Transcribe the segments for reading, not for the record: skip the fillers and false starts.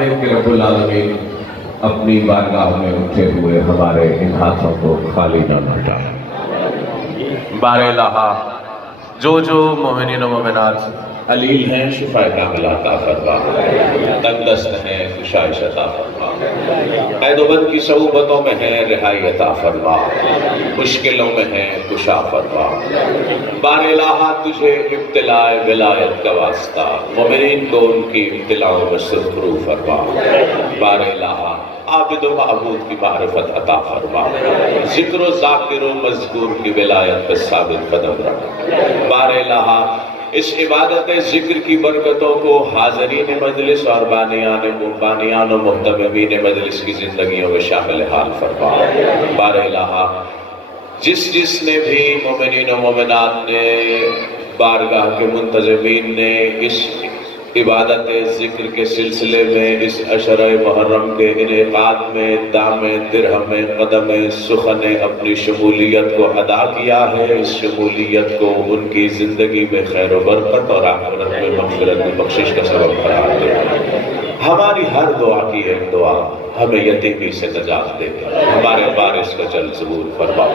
ہے کہ رب العالمین اپنی بارگاہ میں اٹھے ہوئے ہمارے ان ہاتھوں کو خالی نہ لوٹائے۔ بار الہٰ جو مومنین و مومنات علیل ہیں شفا کاملہ عطا فرما، تنگ دست ہیں کشائش عطا فرما، قید و بند کی صعوبتوں میں ہیں رہائی عطا فرما، مشکلوں میں ہیں کشا فرما۔ بار الہٰ تجھے ابتلاء ولایت کا واسطہ مومنین کو ان کی ابتلاؤں میں سرخرو فرما۔ بار الہٰ عابد و معبود کی معرفت عطا فرما، ذکر و ذاکر و مذکور کی ولایت پہ ثابت قدم رکھ۔ بار الہٰ اس عبادت ذکر کی برکتوں کو حاضرین مجلس اور بانیان و محتممین مجلس کی زندگیوں میں شامل حال فرما۔ بار الہٰ جس نے بھی مومنین و مومنات نے بارگاہ کے منتظمین نے اس عبادت ذکر کے سلسلے میں اس عشرہ محرم کے انعقاد میں دام درہم قدم سخن اپنی شمولیت کو ادا کیا ہے، اس شمولیت کو ان کی زندگی میں خیر و برکت اور آخرت میں مغفرت و بخشش کا سبب قرار دے۔ ہماری ہر دعا کی ایک دعا ہمیں یتیمی سے نجات دے، ہمارے وارث کا جلد ظہور فرما۔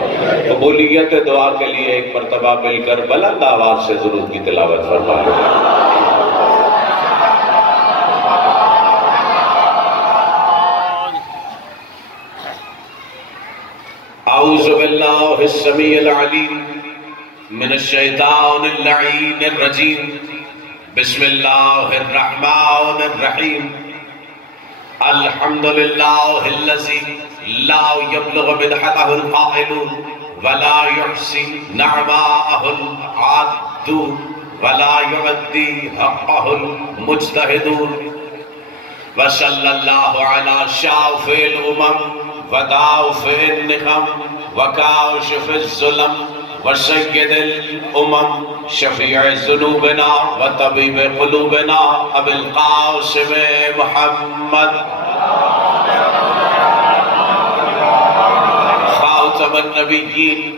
قبولیت دعا کے لیے ایک مرتبہ مل کر بلند آواز سے درود کی تلاوت فرما۔ اعوذ باللہ السمیع العلیم من الشیطان اللعین الرجیم، بسم اللہ الرحمن الرحیم۔ الحمدللہ الذی لا یبلغ مدحتہ القائلون ولا یحصی نعماءہ العادون ولا یعدی حقہ المجتہدون، وصلی اللہ علی شافع الامم ودافع النقم وکاشف الظلم وسید الامم شفیع ذنوبنا وطبیب قلوبنا ابی القاسم محمد خاتم النبیین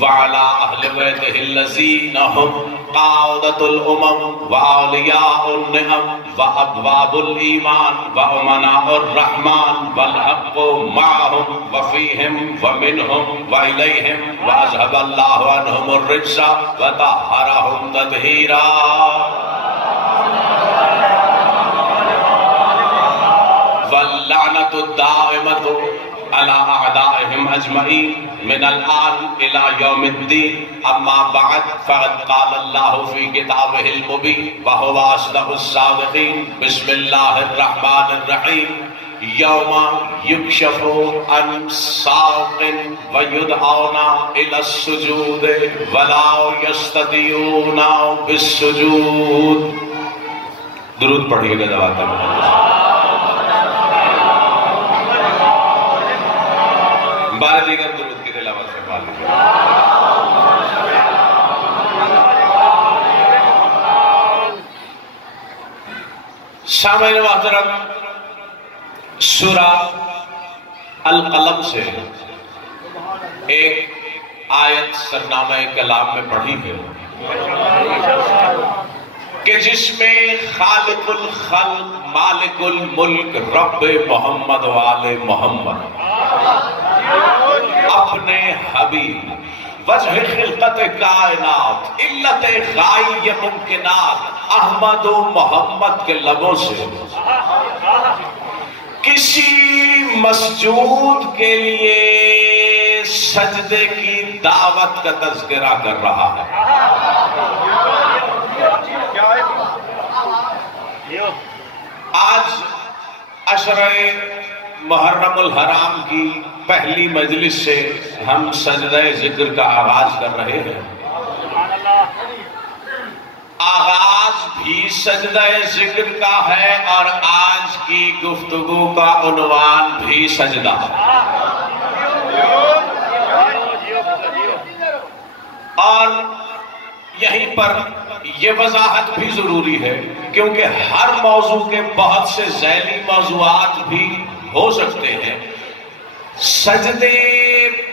وعلی اہل بیتہ الذین ہم قاعدۃ الامم واولیاء النعم وابواب الایمان وامناء الرحمن والحق معهم وفیہم ومنہم والیہم واذہب اللہ عنہم الرجس وطہرہم تطہیرا۔ واللعنۃ الدائمۃ علی اعدائہم اجمعین من الآن الى یوم الدین، اما بعد فقد قال اللہ فی کتابہ المبین وہو اصدق الصادقین۔ بسم اللہ الرحمن الرحیم۔ یوم یکشف عن ساق ویدعون الى السجود ولا یستطیعون بالسجود۔ درود پڑھیے گا جواب میں بارہ دیگر درود کی تلاوت سے پال لیجیے۔ سامعین محترم، سورہ القلم سے ایک آیت سرنامہ کلام میں پڑھی ہے کہ جس میں خالق الخلق مالک الملک رب محمد وآل محمد اپنے حبیب وجہ خلقت کائنات علت غائی ممکنات احمد و محمد کے لبوں سے کسی مسجود کے لیے سجدے کی دعوت کا تذکرہ کر رہا ہے۔ آج عشرہ محرم الحرام کی پہلی مجلس سے ہم سجدہ ذکر کا آغاز کر رہے ہیں۔ آغاز بھی سجدہ ذکر کا ہے اور آج کی گفتگو کا عنوان بھی سجدہ۔ اور یہیں پر یہ وضاحت بھی ضروری ہے کیونکہ ہر موضوع کے بہت سے ذیلی موضوعات بھی ہو سکتے ہیں۔ سجدے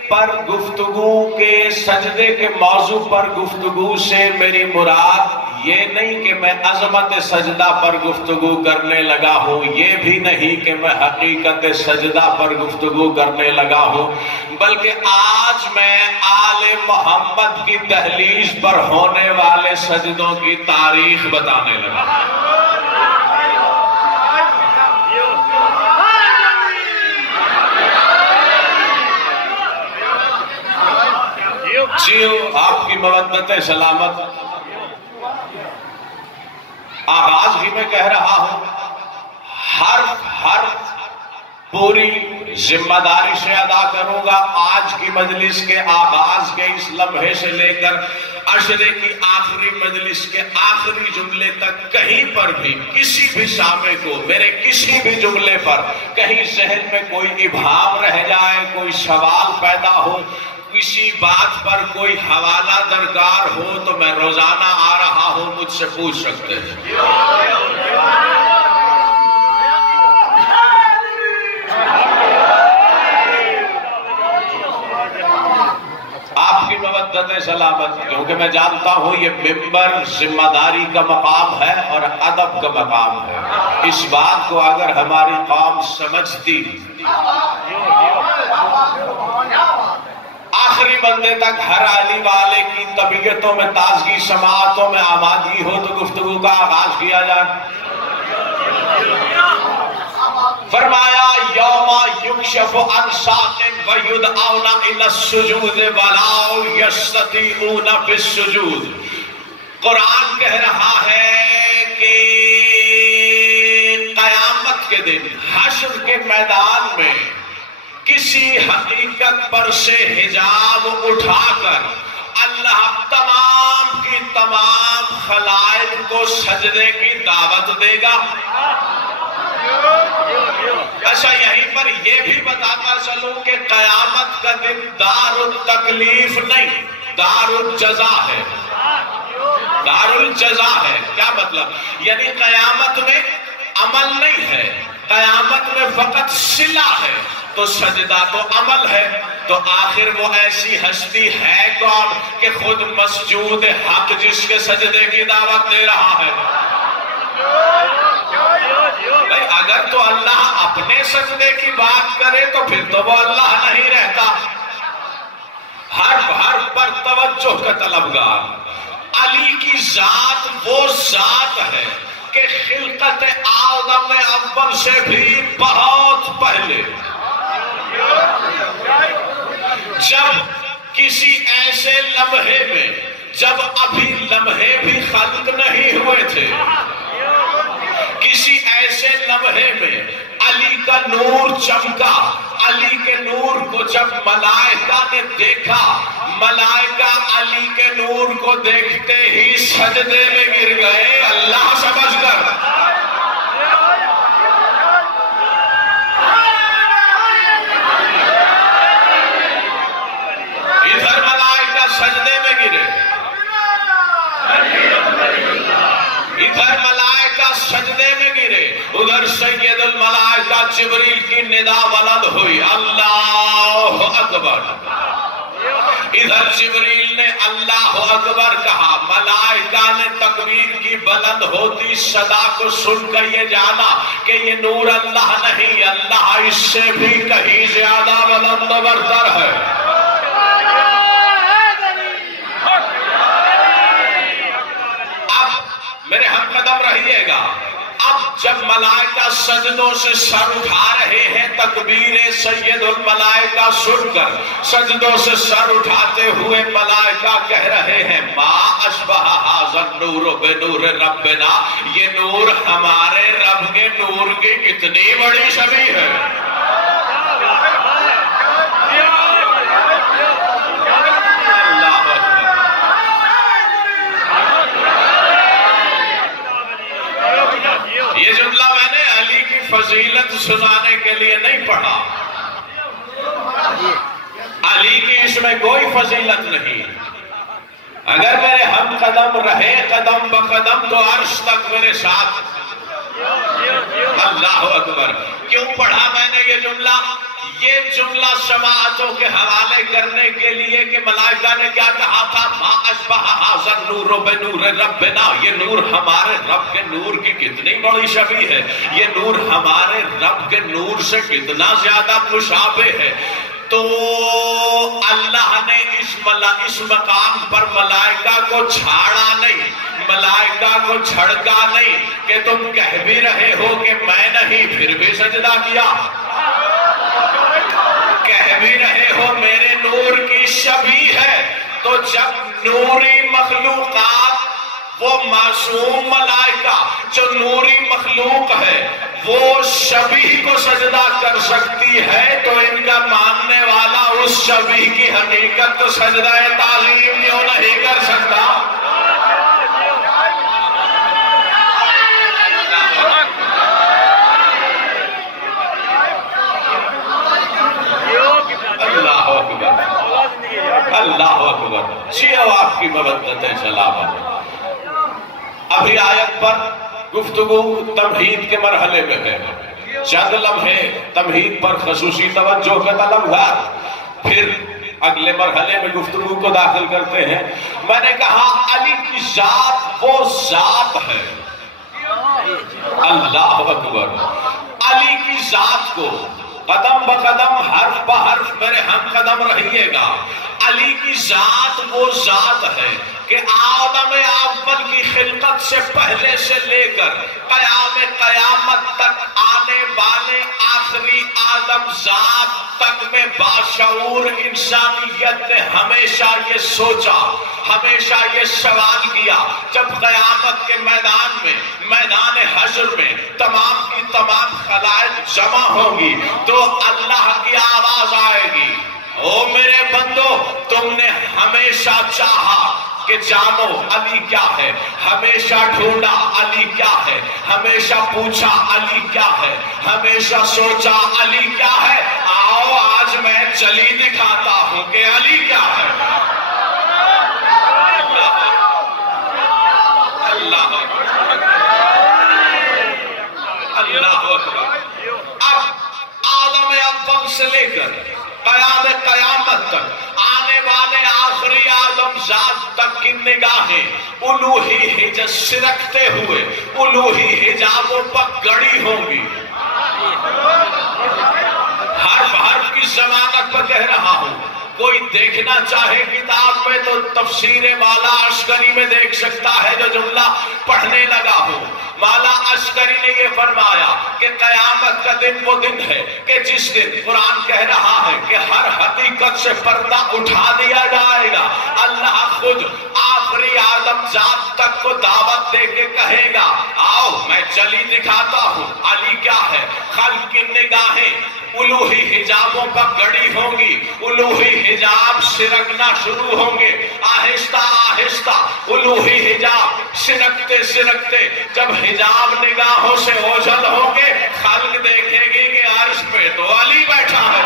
پر گفتگو کے سجدے کے موضوع پر گفتگو سے میری مراد یہ نہیں کہ میں عظمت سجدہ پر گفتگو کرنے لگا ہوں، یہ بھی نہیں کہ میں حقیقت سجدہ پر گفتگو کرنے لگا ہوں، بلکہ آج میں آل محمد کی دہلیز پر ہونے والے سجدوں کی تاریخ بتانے لگا ہوں۔ جیو آپ کی مودت سلامت۔ آغاز ہی میں کہہ رہا ہوں، ہر پوری ذمہ داری سے ادا کروں گا۔ آج کی مجلس کے آغاز کے اس لمحے سے لے کر عشرے کی آخری مجلس کے آخری جملے تک کہیں پر بھی کسی بھی سامع کو میرے کسی بھی جملے پر کہیں ذہن میں کوئی ابہام رہ جائے، کوئی سوال پیدا ہو، کسی بات پر کوئی حوالہ درکار ہو تو میں روزانہ آ رہا ہوں، مجھ سے پوچھ سکتے ہیں۔ آپ کی مودت سلامت، کیونکہ میں جانتا ہوں یہ ممبر ذمہ داری کا مقام ہے اور ادب کا مقام ہے۔ اس بات کو اگر ہماری قوم سمجھتی، آخری بندے تک ہر علی والے کی طبیعتوں میں تازگی، سماعتوں میں آمادگی ہو تو گفتگو کا آغاز کیا جائے۔ فرمایا یوم یکشف عن ساق ویدعون الی السجود ولا یستطیعون بالسجود۔ قرآن کہہ رہا ہے کہ قیامت کے دن حشر کے میدان میں کسی حقیقت پر سے حجاب اٹھا کر اللہ تمام کی تمام خلائق کو سجدے کی دعوت دے گا۔ اچھا، یہیں پر یہ بھی بتاتا چلوں کہ قیامت کا دن دار التکلیف نہیں، دار الجزا ہے۔ دار الجزا ہے، کیا مطلب؟ یعنی قیامت میں عمل نہیں ہے، قیامت میں فقط صلہ ہے۔ تو سجدہ تو عمل ہے، تو آخر وہ ایسی ہستی ہے کون کہ خود مسجود حق جس کے سجدے کی دعوت دے رہا ہے؟ اگر تو اللہ اپنے سجدے کی بات کرے تو پھر تو وہ اللہ نہیں رہتا۔ ہر پر توجہ کا طلبگار علی کی ذات وہ ذات ہے کہ خلقت آدم اول سے بھی بہت پہلے جب کسی ایسے لمحے میں، جب ابھی لمحے بھی خلق نہیں ہوئے تھے، کسی ایسے لمحے میں علی کا نور چمکا۔ علی کے نور کو جب ملائکہ نے دیکھا، ملائکہ علی کے نور کو دیکھتے ہی سجدے میں گر گئے اللہ سمجھ کر۔ ادھر ملائکہ سجدے میں گرے، ادھر ملائکہ سجدے میں گرے، ادھر سید الملائکہ جبریل کی ندا بلند ہوئی، اللہ اکبر۔ ادھر جبریل نے اللہ اکبر کہا، ملائکہ نے تکبیر کی بلند ہوتی صدا کو سن کر یہ جانا کہ یہ نور اللہ نہیں، اللہ اس سے بھی کہیں زیادہ بلند و برتر ہے۔ میرے ہم قدم رہیے گا، اب جب ملائکہ سجدوں سے سر اٹھا رہے ہیں، تکبیر سید الملائکہ سن کر سجدوں سے سر اٹھاتے ہوئے ملائکہ کہہ رہے ہیں، ما اشبہ ھذا النور بنور ربنا، یہ نور ہمارے رب کے نور کی کتنی بڑی شبیہ ہے۔ یہ جملہ میں نے علی کی فضیلت سنانے کے لیے نہیں پڑھا، علی کی اس میں کوئی فضیلت نہیں۔ اگر میرے ہم قدم رہے قدم بقدم تو عرش تک میرے ساتھ۔ اللہ اکبر۔ کیوں پڑھا میں نے یہ جملہ؟ یہ جملہ سماعتوں کے حوالے کرنے کے لیے کہ ملائکہ نے کیا کہا تھا، ما اشبہ ھذا النور بنور ربنا، یہ نور ہمارے رب کے نور کی کتنی بڑی شبیہ ہے، یہ نور ہمارے رب کے نور سے کتنا زیادہ مشابہ ہے۔ تو اللہ نے اس مقام پر ملائکہ کو چھاڑا نہیں، ملائکہ کو چھڑکا نہیں کہ تم کہہ بھی رہے ہو کہ میں نہیں پھر بھی سجدہ کیا، کہہ بھی رہے ہو میرے نور کی شبیہ ہے۔ تو جب نوری مخلوقات، وہ معصوم ملائکہ جو نوری مخلوق ہے، وہ شبیہ کو سجدہ کر سکتی ہے، تو ان کا ماننے والا اس شبیہ کی حقیقت تو سجدہ تعظیم کیوں نہیں کر سکتا؟ اللہ اکبر، اللہ اکبر، شیعہ آپ کی مودت سلامت۔ ابھی آیت پر گفتگو تمہید کے مرحلے میں ہے، چند لمحے تمہید پر خصوصی توجہ کا طلبگار، پھر اگلے مرحلے میں گفتگو کو داخل کرتے ہیں۔ میں نے کہا علی کی ذات وہ ذات ہے، اللہ اکبر، علی کی ذات کو قدم بقدم حرف بحرف میرے ہم قدم رہیے گا، علی کی ذات وہ ذات ہے کہ آدم اول کی خلقت سے پہلے سے لے کر قیامت تک آنے والے آخری آدم ذات تک میں باشعور انسانیت نے ہمیشہ یہ سوچا، ہمیشہ یہ سوال کیا، جب قیامت کے میدان میں، میدان حشر میں تمام کی تمام خلائق جمع ہوں گی تو اللہ کی آواز آئے گی، او میرے بندو، تم نے ہمیشہ چاہا کہ جانو علی کیا ہے، ہمیشہ ڈھونڈا علی کیا ہے، ہمیشہ پوچھا علی کیا ہے، ہمیشہ سوچا علی کیا ہے، آؤ آج میں چلی دکھاتا ہوں کہ علی کیا ہے۔ اللہ اللہ اکبر۔ اب آدم اول سے لے کر قیامت تک آنے والے آخری آدم ذات تک کی نگاہیں الوہی حجاب سے رکھتے ہوئے الوہی حجابوں پر گڑی ہوں گی۔ حرف حرف کی ضمانت پر کہہ رہا ہوں، کوئی دیکھنا چاہے کتاب میں تو تفسیر مولا عسکری میں دیکھ سکتا ہے، جو جملہ پڑھنے لگا ہوں۔ مولا عسکری نے یہ فرمایا کہ قیامت کا دن وہ دن ہے کہ جس دن قرآن کہہ رہا ہے کہ ہر حقیقت سے پردہ اٹھا دیا جائے گا، اللہ خود آخری آدم ذات تک کو دعوت دے کے کہے گا، آؤ میں چلی دکھاتا ہوں علی کیا ہے۔ خلق کی نگاہیں الوہی حجابوں پر گڑی ہوں گی، الوہی حجاب سرکنا شروع ہوں گے، آہستہ آہستہ الوہی حجاب سرکتے سرکتے جب حجاب نگاہوں سے اوجھل ہوں گے، خلق دیکھے گی کہ عرش پہ تو علی بیٹھا ہے۔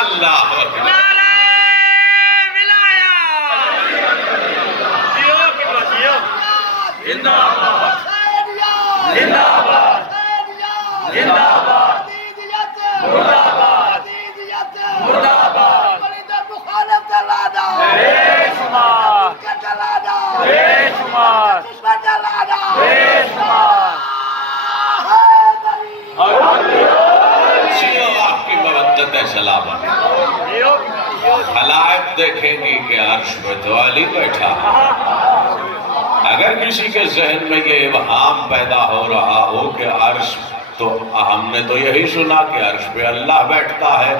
اللہ اکبر۔ زندہ باد زندہ باد زندہ باد مردہ باد مردہ باد مخالف جلانا بے شمار جلانا بے شمار جلانا بے شمار۔ آپ کی مودت سلامت، خلائق دیکھیں گی کہ عرش پہ تو علی بیٹھا۔ اگر کسی کے ذہن میں یہ ابہام پیدا ہو رہا ہو کہ عرش، تو ہم نے تو یہی سنا کہ عرش پہ اللہ بیٹھتا ہے،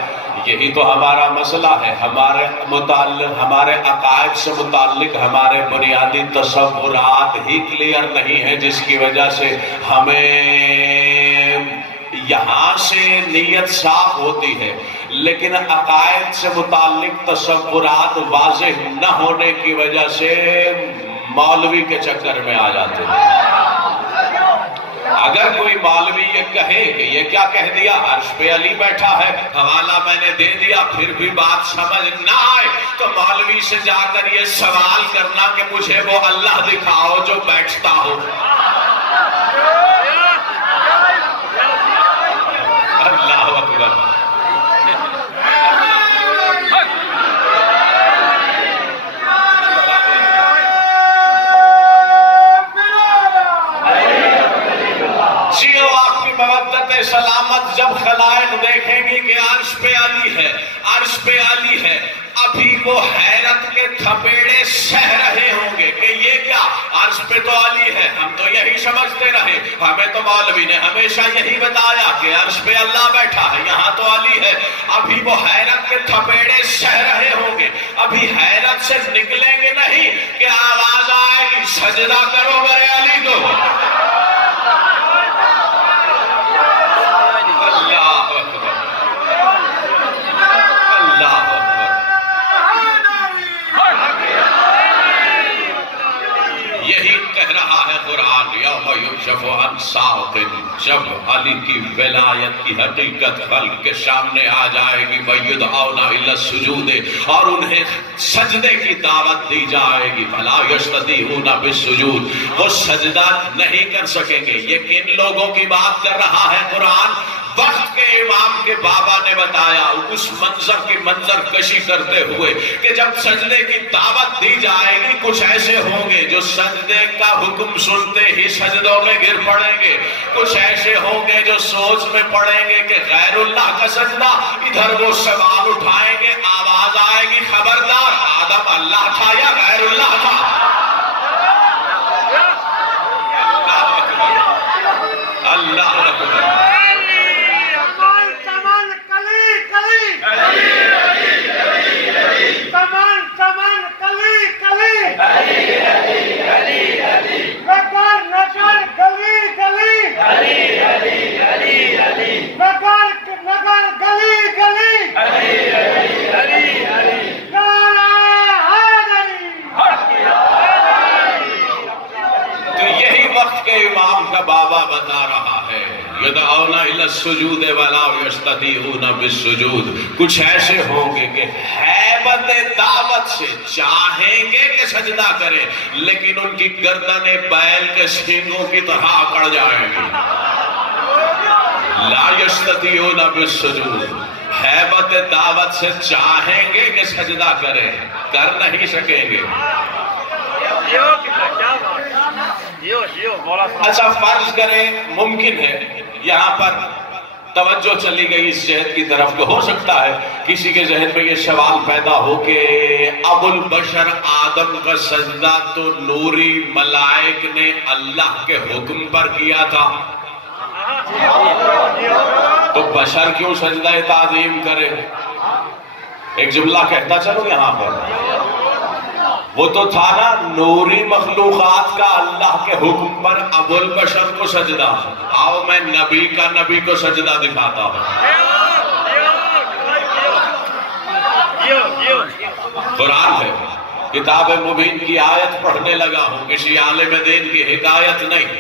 یہی تو ہمارا مسئلہ ہے، ہمارے متعلق، ہمارے عقائد سے متعلق ہمارے بنیادی تصورات ہی کلیئر نہیں ہے، جس کی وجہ سے ہمیں یہاں سے نیت صاف ہوتی ہے لیکن عقائد سے متعلق تصورات واضح نہ ہونے کی وجہ سے مولوی کے چکر میں آ جاتے ہیں۔ اگر کوئی مولوی یہ کہے کہ یہ کیا کہہ دیا عرش پہ علی بیٹھا ہے، حوالہ میں نے دے دیا، پھر بھی بات سمجھ نہ آئے تو مولوی سے جا کر یہ سوال کرنا کہ مجھے وہ اللہ دکھاؤ جو بیٹھتا ہو۔ اللہ اکبر۔ سلامت جب خلائق دیکھیں گی کہ عرش پہ علی ہے، عرش پہ علی ہے، ابھی وہ حیرت کے تھپیڑے سہ رہے ہوں گے کہ یہ کیا، عرش پہ تو علی ہے، ہم تو یہی سمجھتے رہے، ہمیں تو مولوی نے ہمیشہ یہی بتایا کہ عرش پہ اللہ بیٹھا ہے، یہاں تو علی ہے۔ ابھی وہ حیرت کے تھپیڑے سہ رہے ہوں گے، ابھی حیرت سے نکلیں گے نہیں کہ آواز آئے گی سجدہ کرو میرے علی کو۔ جب علی کی ولایت کی حقیقت خلق کے سامنے آ جائے گی وَيُدْعَوْنَ إِلَى السُّجُودِ، اور انہیں سجدے کی دعوت دی جائے گی فَلَا يَسْتَطِيعُونَ بِالسُّجُودِ، وہ سجدہ نہیں کر سکیں گے۔ یہ کن لوگوں کی بات کر رہا ہے قرآن؟ وقت کے امام کے بابا نے بتایا اس منظر کی منظر کشی کرتے ہوئے کہ جب سجدے کی دعوت دی جائے گی کچھ ایسے ہوں گے جو سجدے کا حکم سنتے ہی سجدوں میں گر پڑیں گے، کچھ ایسے ہوں گے جو سوچ میں پڑیں گے کہ غیر اللہ کا سجدہ، ادھر وہ سوال اٹھائیں گے، آواز آئے گی خبردار آدم اللہ تھا یا غیر اللہ تھا؟ اللہ اکبر۔ بابا بتا رہا ہے یدعون الی السجود ولا یستطیعون بالسجود، کچھ ایسے ہوں گے کہ ہیبت دعوت سے چاہیں گے کہ سجدہ کریں لیکن ان کی گردنیں بیل کے سینگوں کی طرح اکڑ جائیں گی۔ لا یستطیعون بالسجود، ہیبت دعوت سے چاہیں گے کہ سجدہ کریں، کر نہیں سکیں گے۔ اچھا فرض کریں ممکن ہے، یہاں پر توجہ چلی گئی اس جہت کی طرف کہ ہو سکتا ہے کسی کے ذہن میں یہ سوال پیدا ہو کہ ابو البشر آدم کا سجدہ تو نوری ملائک نے اللہ کے حکم پر کیا تھا، تو بشر کیوں سجدہ تعظیم کرے؟ ایک جملہ کہتا چلو یہاں پر، وہ تو تھا نا نوری مخلوقات کا اللہ کے حکم پر ابو البشر کو سجدہ۔ آؤ میں نبی کا نبی کو سجدہ دکھاتا ہوں۔ قرآن ہے، کتاب مبین کی آیت پڑھنے لگا ہوں، کسی عالم دین کی حکایت نہیں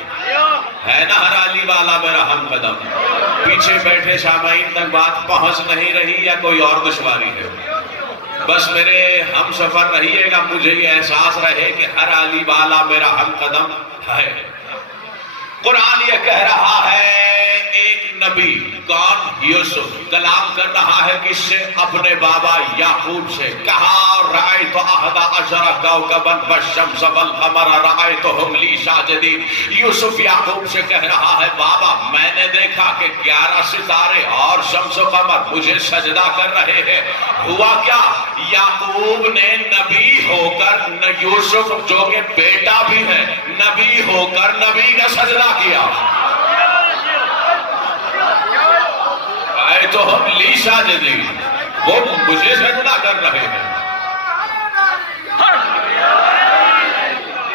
ہے نا۔ ہر علی والا میرا ہم قدم، پیچھے بیٹھے سامعین تک بات پہنچ نہیں رہی یا کوئی اور دشواری ہے؟ بس میرے ہم سفر رہیے گا، مجھے یہ احساس رہے کہ ہر علی والا میرا ہم قدم ہے۔ قرآن یہ کہہ رہا ہے ایک نبی کون؟ یوسف کلام کر رہا ہے کس سے؟ اپنے بابا یعقوب سے۔ کہا رأیت احد عشر کوکبا والشمس والقمر رأیتهم لی ساجدین۔ یوسف یعقوب سے کہہ رہا ہے بابا میں نے دیکھا کہ 11 ستارے اور شمس و قمر مجھے سجدہ کر رہے ہیں۔ ہوا کیا؟ یعقوب نے نبی ہو کر، یوسف جو کہ بیٹا بھی ہے، نبی ہو کر نبی کا سجدہ کیا۔ تو ہم لی ساجدین، وہ مجھے سجدہ کر رہے ہیں۔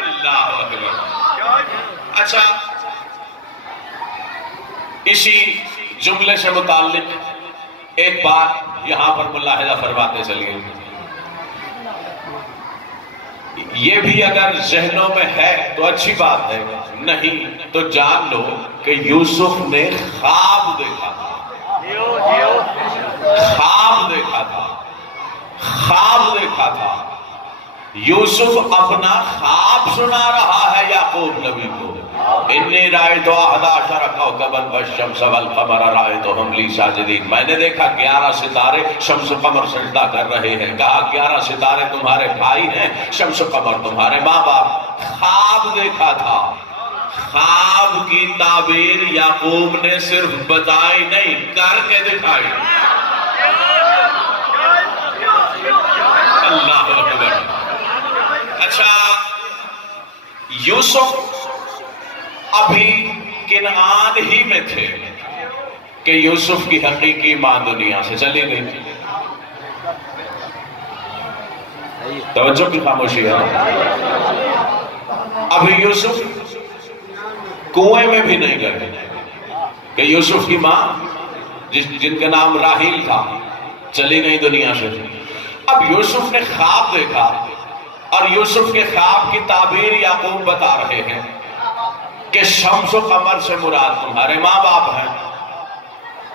اللہ اکبر۔ اچھا اسی جملے سے متعلق ایک بات یہاں پر ملاحظہ فرماتے چلیے۔ یہ بھی اگر ذہنوں میں ہے تو اچھی بات ہے، نہیں تو جان لو کہ یوسف نے خواب دیکھا تھا، خواب دیکھا تھا، خواب دیکھا تھا۔ یوسف اپنا خواب سنا رہا ہے یعقوب نبی کو، انی رأیت احد عشر کوکبا والشمس والقمر رأیتهم لی ساجدین، میں نے دیکھا 11 ستارے شمس و قمر سجدہ کر رہے ہیں۔ کہا 11 ستارے تمہارے بھائی ہیں، شمس و قمر تمہارے ماں باپ۔ خواب دیکھا تھا، خواب کی تعبیر یعقوب نے صرف بتائی نہیں، کر کے دکھائی۔ اللہ اکبر۔ اچھا، یوسف ابھی کنعان ہی میں تھے کہ یوسف کی حقیقی ماں دنیا سے چلی گئی تھی۔ توجہ کی خاموشی ہے۔ ابھی یوسف کنویں میں بھی نہیں گئے کہ یوسف کی ماں جن کا نام راحیل تھا چلی گئی دنیا سے۔ اب یوسف نے خواب دیکھا اور یوسف کے خواب کی تعبیر یعقوب بتا رہے ہیں کہ شمس و قمر سے مراد تمہارے ماں باپ ہیں۔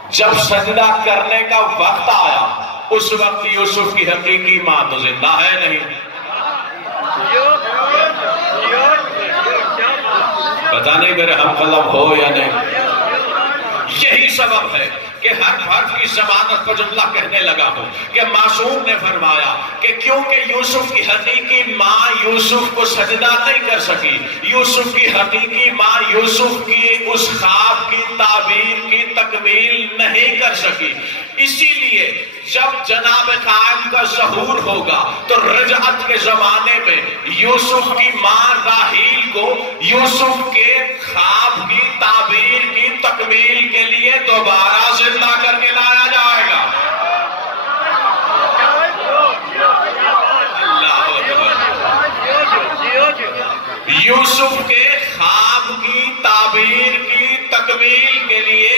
جب سجدہ کرنے کا وقت آیا اس وقت یوسف کی حقیقی ماں تو زندہ ہے نہیں۔ پتہ نہیں میرے ہم قلم ہو یا نہیں۔ یہی سبب ہے کہ ہر حرف کی ضمانت کو جملہ کہنے لگا ہوں کہ معصوم نے فرمایا کہ کیونکہ یوسف کی حقیقی ماں یوسف کو سجدہ نہیں کر سکی، یوسف کی حقیقی ماں یوسف کی اس خواب کی تعبیر کی تکمیل نہیں کر سکی، اسی لیے جب جناب قائم کا ظہور ہوگا تو رجعت کے زمانے میں یوسف کی ماں راحیل کو یوسف کے خواب کی تعبیر کی تکمیل کے لیے دوبارہ زندہ کر کے لایا جائے گا۔ اللہ اکبر۔ یوسف کے خواب کی تعبیر کی تکمیل کے لیے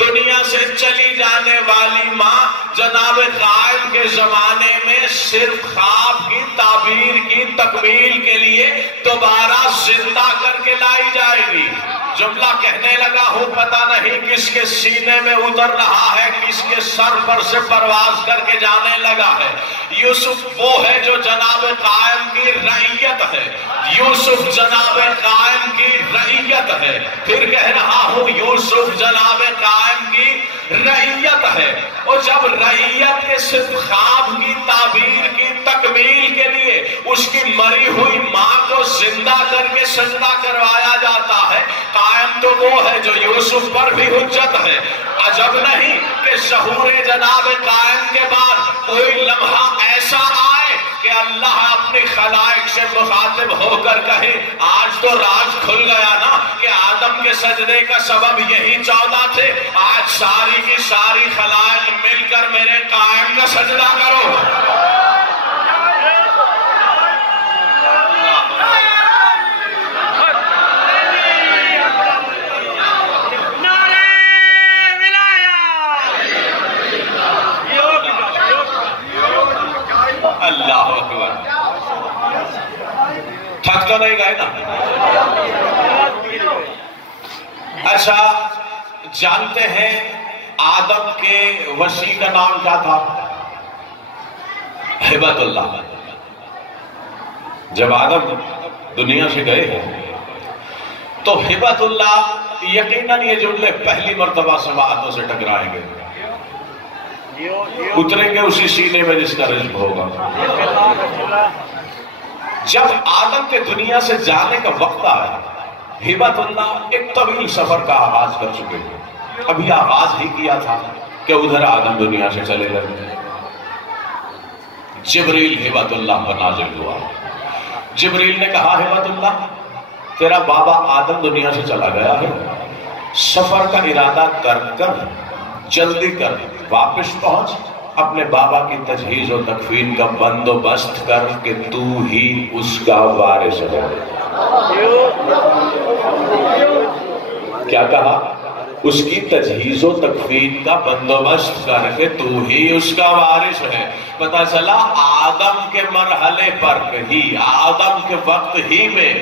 دنیا سے چلی جانے والی ماں جناب قائم کے زمانے میں صرف خواب کی تعبیر کی تکمیل کے لیے دوبارہ زندہ کر کے لائی جائے گی۔ جملہ کہنے لگا ہوں، پتہ نہیں کس کے سینے میں اتر رہا ہے، کس کے سر پر سے پرواز کر کے جانے لگا ہے۔ یوسف وہ ہے جو جناب قائم کی رعیت ہے، یوسف جناب قائم کی رعیت ہے۔ پھر کہہ رہا ہوں یوسف جناب قائم کی رعیت ہے، اور جب رعیت کے صرف خواب کی تعبیر کی تکمیل کے لیے اس کی مری ہوئی ماں کو زندہ کر کے سجدہ کروایا جاتا ہے، قائم تو وہ ہے جو یوسف پر بھی حجت ہے۔ عجب نہیں کہ ظہور جناب قائم کے بعد کوئی لمحہ ایسا آئے کہ اللہ اپنی خلائق سے مخاطب ہو کر کہے آج تو راز کھل گیا نا کہ آدم کے سجدے کا سبب یہی 14 تھے، آج ساری کی ساری خلائق مل کر میرے قائم کا سجدہ کرو۔ اللہ اکبر۔ تھک تو نہیں گئے نا؟ اچھا، جانتے ہیں آدم کے وسیع کا نام کیا تھا؟ ہبت اللہ۔ جب آدم دنیا سے گئے ہیں تو ہبت اللہ، یقیناً یہ جملے پہلی مرتبہ سماعتوں سے ٹکرائیں گے، اتریں گے اسی سینے میں جس کا رزق ہوگا۔ جب آدم کے دنیا سے جانے کا وقت آیا، ہبت اللہ ایک طویل سفر کا آغاز کر چکے ہیں، ابھی آغاز ہی کیا تھا کہ ادھر آدم دنیا سے چلے گئے۔ جبریل ہبت اللہ پر نازل ہوا۔ جبریل نے کہا ہبت اللہ، تیرا بابا آدم دنیا سے چلا گیا ہے، سفر کا ارادہ کر کر جلدی کر واپس پہنچ، اپنے بابا کی تجہیز و تکفین کا بندوبست کر کہ تو ہی اس کا وارث ہے۔ کیا کہا؟ اس کی تجہیز و تکفین کا بندوبست کر کے تو ہی اس کا وارث ہے۔ پتہ چلا آدم کے مرحلے پر ہی، آدم کے وقت ہی میں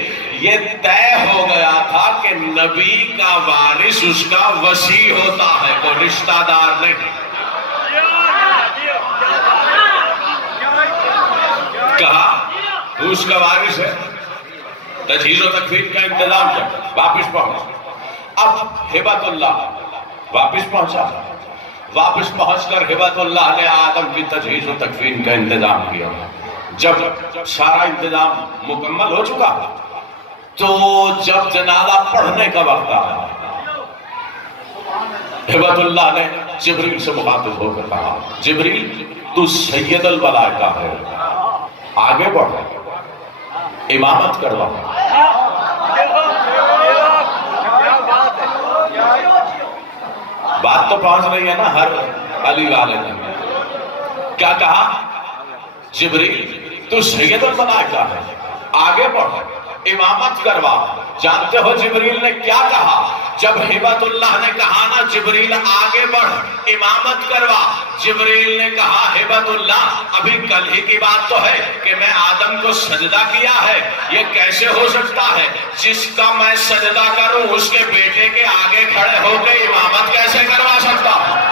یہ طے ہو گیا تھا کہ نبی کا وارث اس کا وصی ہوتا ہے، کوئی رشتہ دار نہیں۔ کہا اس کا وارث ہے، تجہیز و تکفین کا انتظام کیا، واپس پہنچ۔ اب ہبت اللہ واپس پہنچا، واپس پہنچ کر ہبت اللہ نے آدم کی تجہیز و تکفین کا انتظام کیا۔ جب سارا انتظام مکمل ہو چکا تو جب جنازہ پڑھنے کا وقت آیا، ہبت اللہ نے جبریل سے مخاطب ہو کر کہا، جبریل تو سید الملائکہ ہے، آگے بڑھ، امامت کروا۔ بات تو پہنچ رہی ہے نا ہر علی والے نے۔ کیا کہا؟ جبریل تو سید الملائکہ ہے، آگے بڑھ، امامت کروا۔ جانتے ہو جبریل نے کیا کہا؟ جب ہبت اللہ نے کہا نا جبریل آگے بڑھ، امامت کروا، جبریل نے کہا ہبت اللہ ابھی کل ہی کی بات تو ہے کہ میں آدم کو سجدہ کیا ہے، یہ کیسے ہو سکتا ہے؟ جس کا میں سجدہ کروں اس کے بیٹے کے آگے کھڑے ہو کے امامت کیسے کروا سکتا ہوں؟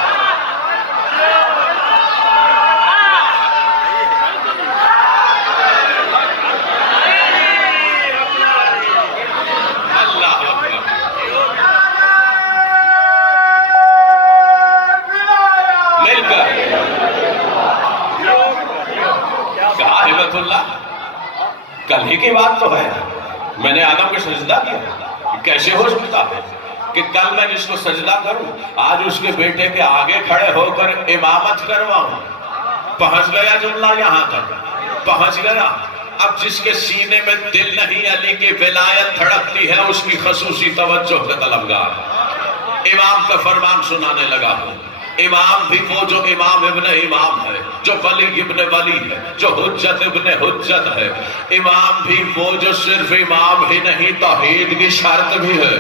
کل ہی کی بات تو ہے، میں نے آدم کو سجدہ کیا، کیسے ہو سکتا ہے کہ کل میں جس کو سجدہ کروں آج اس کے بیٹے کے آگے کھڑے ہو کر امامت کرواؤں؟ پہنچ گیا جملہ یہاں تک، پہنچ گیا۔ اب جس کے سینے میں دل نہیں علی کی ولایت دھڑکتی ہے اس کی خصوصی توجہ کا طلبگار، امام کا فرمان سنانے لگا ہوں۔ امام بھی وہ جو امام ابن امام ہے، جو ولی ابن ولی ہے، جو حجت ابن حجت ہے۔ امام بھی وہ جو صرف امام ہی نہیں توحید کی شرط بھی ہے۔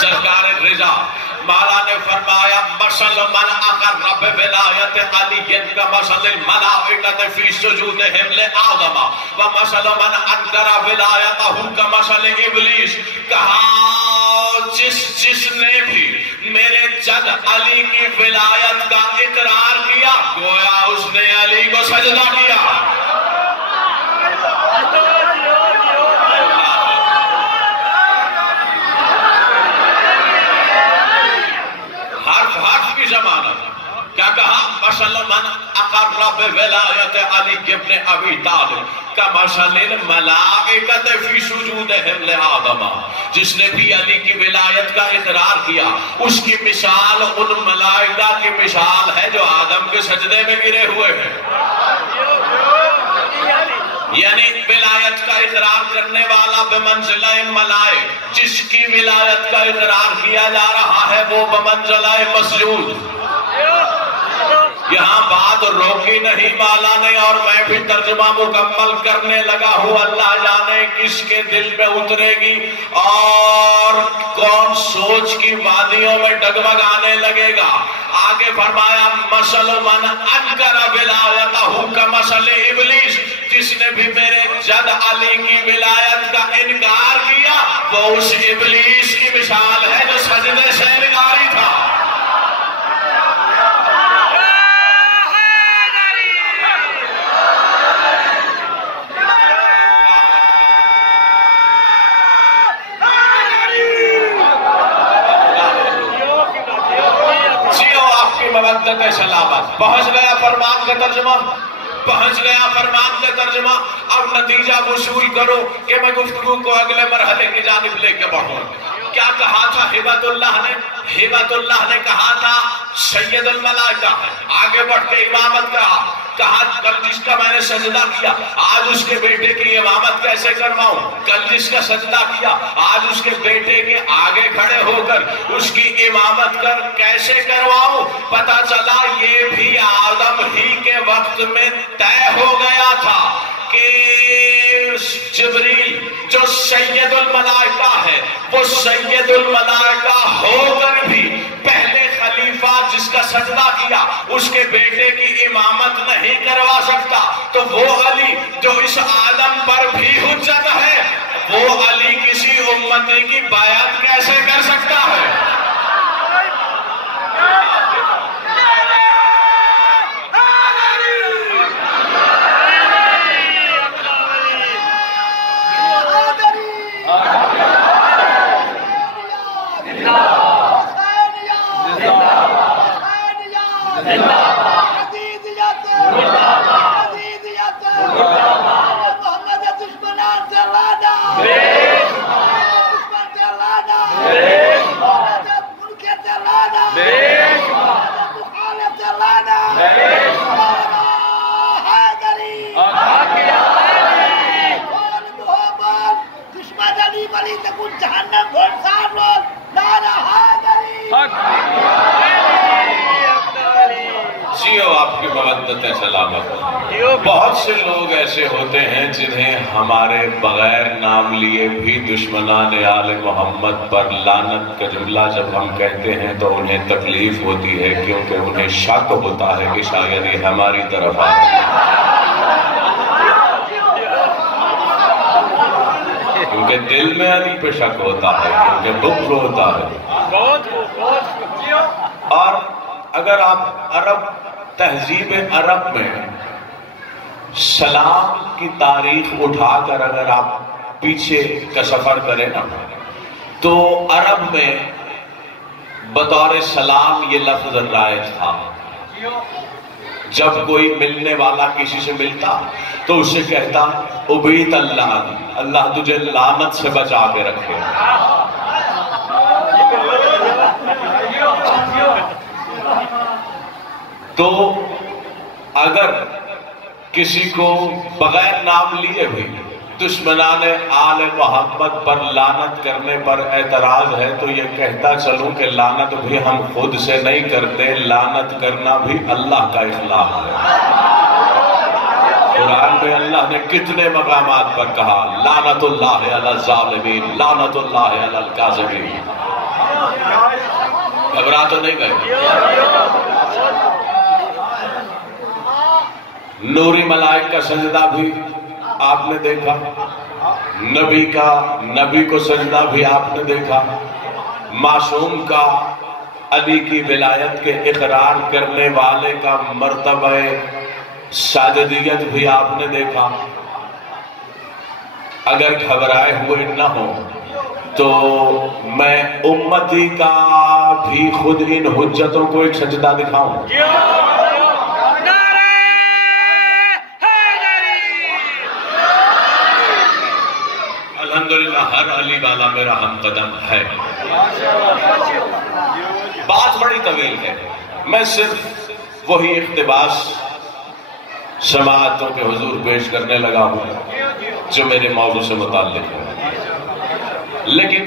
سرکار رضا مولا نے فرمایا مثل من اقر بولایت علی کا مثل الملائکۃ فی سجودہم لآدم ومثل من انکر ولایتہ کا مثل ابلیس۔ کہا جس نے بھی میرے جد علی کی ولایت کا اقرار کیا گویا اس نے علی کو سجدہ کیا۔ حرف کی ضمانت کیا کہا؟ مثل من اقر بولایت علی ابن ابی طالب کمثل الملائکۃ فی سجودہم لآدم۔ جس نے بھی علی کی ولایت کا اقرار کیا اس کی مثال ان ملائکہ کی مثال ہے جو آدم کے سجدے میں گرے ہوئے ہیں۔ یعنی ولایت کا اقرار کرنے والا بمنزلہ ملائک، جس کی ولایت کا اقرار کیا جا رہا ہے وہ بمنزلہ مسجود۔ یہاں بات روکی نہیں مولا نے اور میں بھی ترجمہ مکمل کرنے لگا ہوں۔ اللہ جانے کس کے دل پہ اترے گی اور کون سوچ کی وادیوں میں ڈگمگانے لگے گا۔ آگے فرمایا مثل من انکر ولایتہ کمثل ابلیس۔ جس نے بھی میرے جد علی کی ولایت کا انکار کیا وہ اس ابلیس کی مثال ہے جو سجدے سے انکاری تھا۔ مودت سلامت۔ پہنچ گیا فرمان کا ترجمہ، پہنچ گیا فرمان کا ترجمہ۔ اب نتیجہ وصول کرو کہ میں گفتگو کو اگلے مرحلے کی جانب لے کے بڑھوں۔ کیا کہا تھا ہبت اللہ نے؟ ہبت اللہ نے کہا تھا سید الملائکہ ہے، آگے بڑھ کے امامت کہا کل جس کا میں نے سجدہ کیا آج اس کے بیٹے کی امامت کیسے کرواؤں؟ کل جس کا سجدہ کیا آج اس کے بیٹے کے آگے کھڑے ہو کر اس کی امامت کیسے کرواؤں؟ پتہ چلا یہ بھی آدم ہی کے وقت میں طے ہو گیا تھا کہ جبریل جو سید الملائکہ ہے، وہ سید الملائکہ ہو کر بھی پہلے خلیفہ جس کا سجدہ کیا اس کے بیٹے کی امامت نہیں کروا سکتا، تو وہ علی جو اس عالم پر بھی حجت ہے، وہ علی کسی امتی کی بیعت کیسے کر سکتا ہے؟ جیو آپ کی مودت سلامت۔ بہت سے لوگ ایسے ہوتے ہیں جنہیں ہمارے بغیر نام لیے بھی دشمنان آل محمد پر لعنت کا جملہ جب ہم کہتے ہیں تو انہیں تکلیف ہوتی ہے، کیونکہ انہیں شک ہوتا ہے کہ شاید یہ ہماری طرف آ رہے ہیں، کیونکہ دل میں علی پہ شک ہوتا ہے، کیونکہ بغض ہوتا ہے۔ اور اگر آپ عرب تہذیب عرب میں سلام کی تاریخ اٹھا کر اگر آپ پیچھے کا سفر کریں نا، تو عرب میں بطور سلام یہ لفظ رائج تھا۔ جب کوئی ملنے والا کسی سے ملتا تو اسے کہتا عبیت اللہ، اللہ تجھے لعنت سے بچا کے رکھے۔ تو اگر کسی کو بغیر نام لیے بھی دشمنان آل محمد پر لعنت کرنے پر اعتراض ہے تو یہ کہتا چلوں کہ لعنت بھی ہم خود سے نہیں کرتے، لعنت کرنا بھی اللہ کا اخلاق ہے۔ قرآن میں اللہ نے کتنے مقامات پر کہا لعنت اللہ علی الظالمین، لعنت اللہ علی الکاذبین۔ گھبرا تو نہیں گئے؟ نوری ملائک کا سجدہ بھی آپ نے دیکھا، نبی کو سجدہ بھی آپ نے دیکھا، معصوم کا علی کی ولایت کے اقرار کرنے والے کا مرتبہ ساجدیت بھی آپ نے دیکھا۔ اگر گھبرائے ہوئے نہ ہو تو میں امتی کا بھی خود ان حجتوں کو ایک سجدہ دکھاؤں۔ الحمدللہ ہر علی والا میرا ہم قدم ہے۔ بات بڑی طویل ہے، میں صرف وہی اقتباس سماعتوں کے حضور پیش کرنے لگا ہوں جو میرے موضوع سے متعلق ہے، لیکن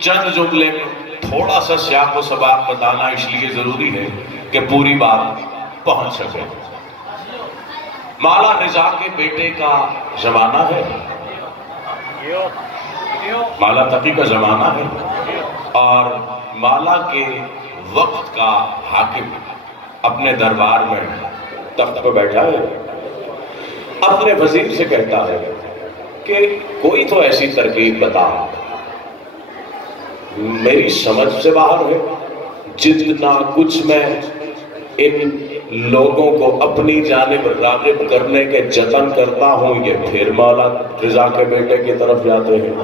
چند جملے میں تھوڑا سا سیاق و سباق بتانا اس لیے ضروری ہے کہ پوری بات پہنچ سکے۔ مولا رضا کے بیٹے کا زمانہ ہے، مولا تقی کا زمانہ ہے، اور مولا کے وقت کا حاکم اپنے دربار میں تخت پہ بیٹھا ہے، اپنے وزیر سے کہتا ہے کہ کوئی تو ایسی ترکیب بتا، میری سمجھ سے باہر ہے، جتنا کچھ میں ان لوگوں کو اپنی جانب راغب کرنے کے جتن کرتا ہوں یہ پھر مولا رضا کے بیٹے کی طرف جاتے ہیں۔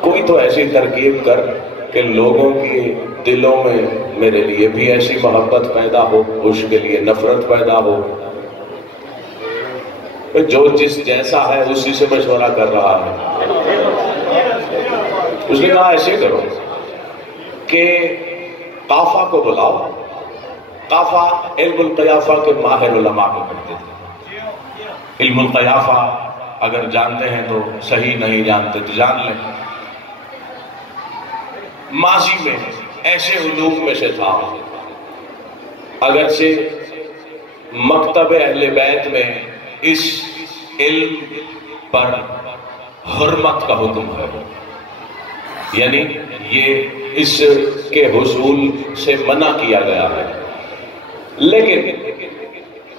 کوئی تو ایسی ترکیب کر کہ لوگوں کی دلوں میں میرے لیے بھی ایسی محبت پیدا ہو، اس کے لیے نفرت پیدا ہو۔ جو جس جیسا ہے اسی سے مشورہ کر رہا ہے۔ اس نے کہا ایسے کرو کہ قافہ کو بلاؤ۔ قافہ علم القیافہ کے ماہر علماء کو کرتے تھے۔ علم القیافہ اگر جانتے ہیں تو صحیح، نہیں جانتے تو جان لیں۔ ماضی میں ایسے علوم میں سے تھا، اگرچہ مکتب اہل بیت میں اس علم پر حرمت کا حکم ہے، یعنی یہ اس کے حصول سے منع کیا گیا ہے، لیکن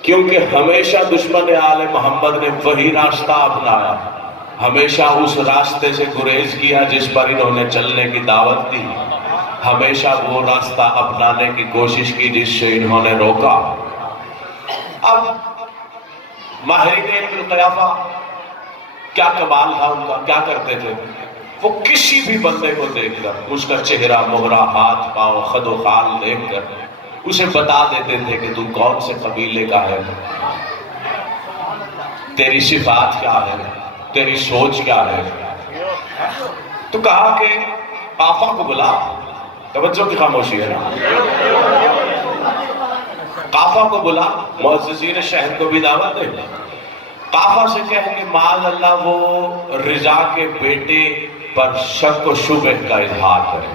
کیونکہ ہمیشہ دشمن آل محمد نے وہی راستہ اپنایا، ہمیشہ اس راستے سے گریز کیا جس پر انہوں نے چلنے کی دعوت دی، ہمیشہ وہ راستہ اپنانے کی کوشش کی جس سے انہوں نے روکا۔ اب ماہرین علم القیافہ کیا کمال تھا ان کا، کیا کرتے تھے؟ وہ کسی بھی بندے کو دیکھ کر اس کا چہرہ مہرہ، ہاتھ پاؤں، خد و خال دیکھ کر اسے بتا دیتے تھے کہ تو کون سے قبیلے کا ہے، تیری صفات کیا ہے، تیری سوچ کیا ہے۔ تو کہا کہ قافہ کو بلا، توجہ کی خاموشی ہے نا، قافہ کو بلا، معززین شہر کو بھی دعوت دے، قافہ سے کہہ کہ معاذ اللہ وہ رضا کے بیٹے پر شک و شبہ کا اظہار کرے،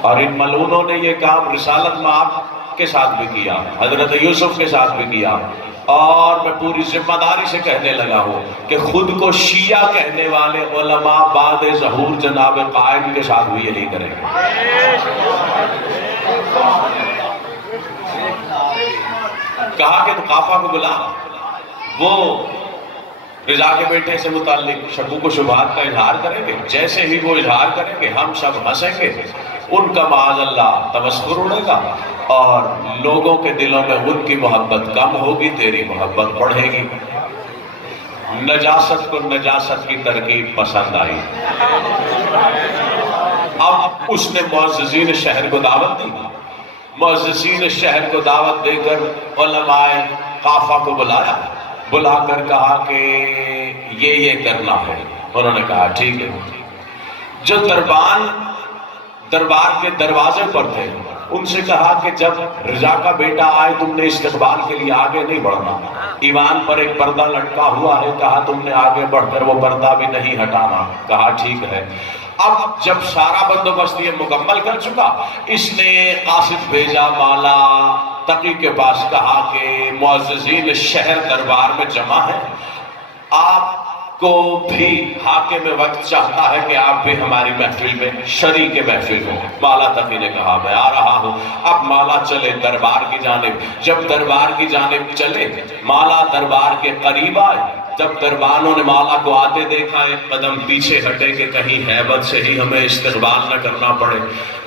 اور ان ملعونوں نے یہ کام رسالت مآب کے ساتھ بھی کیا، حضرت یوسف کے ساتھ بھی کیا، اور میں پوری ذمہ داری سے کہنے لگا ہوں کہ خود کو شیعہ کہنے والے علماء بعد ظہور جناب قائد کے ساتھ بھی یہی کریں گے۔ کہا کہ تو قافہ کو بلا، وہ رضا کے بیٹے سے متعلق شکوک و شبہات کا اظہار کریں گے، جیسے ہی وہ اظہار کریں گے ہم سب ہنسیں گے، ان کا معاذ اللہ تمسخر اڑے گا، اور لوگوں کے دلوں میں ان کی محبت کم ہوگی، تیری محبت بڑھے گی۔ نجاست کو نجاست کی ترکیب پسند آئی۔ اب اس نے معززین شہر کو دعوت دی، معززین شہر کو دعوت دے کر علماء قافہ کو بلایا، بلا کر کہا کہ یہ کرنا ہے۔ انہوں نے کہا ٹھیک ہے۔ جو دربار کے دروازے پر تھے ان سے کہا کہ جب رضا کا بیٹا آئے تم نے استقبال کے لیے آگے نہیں بڑھنا، ایوان پر ایک پردہ لٹکا ہوا ہے، کہا تم نے آگے بڑھ کر وہ پردہ بھی نہیں ہٹانا، کہا ٹھیک ہے۔ اب جب سارا بندوبست یہ مکمل کر چکا، اس نے قاصد بھیجا مالا تقی کے پاس، کہا کہ معززین شہر دربار میں جمع ہے، آپ کو بھی حاکم وقت چاہتا ہے کہ آپ بھی ہماری محفل میں شریک محفل ہوں۔ مالا تقی نے کہا میں آ رہا ہوں۔ اب مالا چلے دربار کی جانب، جب دربار کی جانب چلے مالا دربار کے قریب آئے، جب دربانوں نے مالا کو آتے دیکھا ایک قدم پیچھے ہٹے کہ کہیں ہیبت سے ہی ہمیں استقبال نہ کرنا پڑے،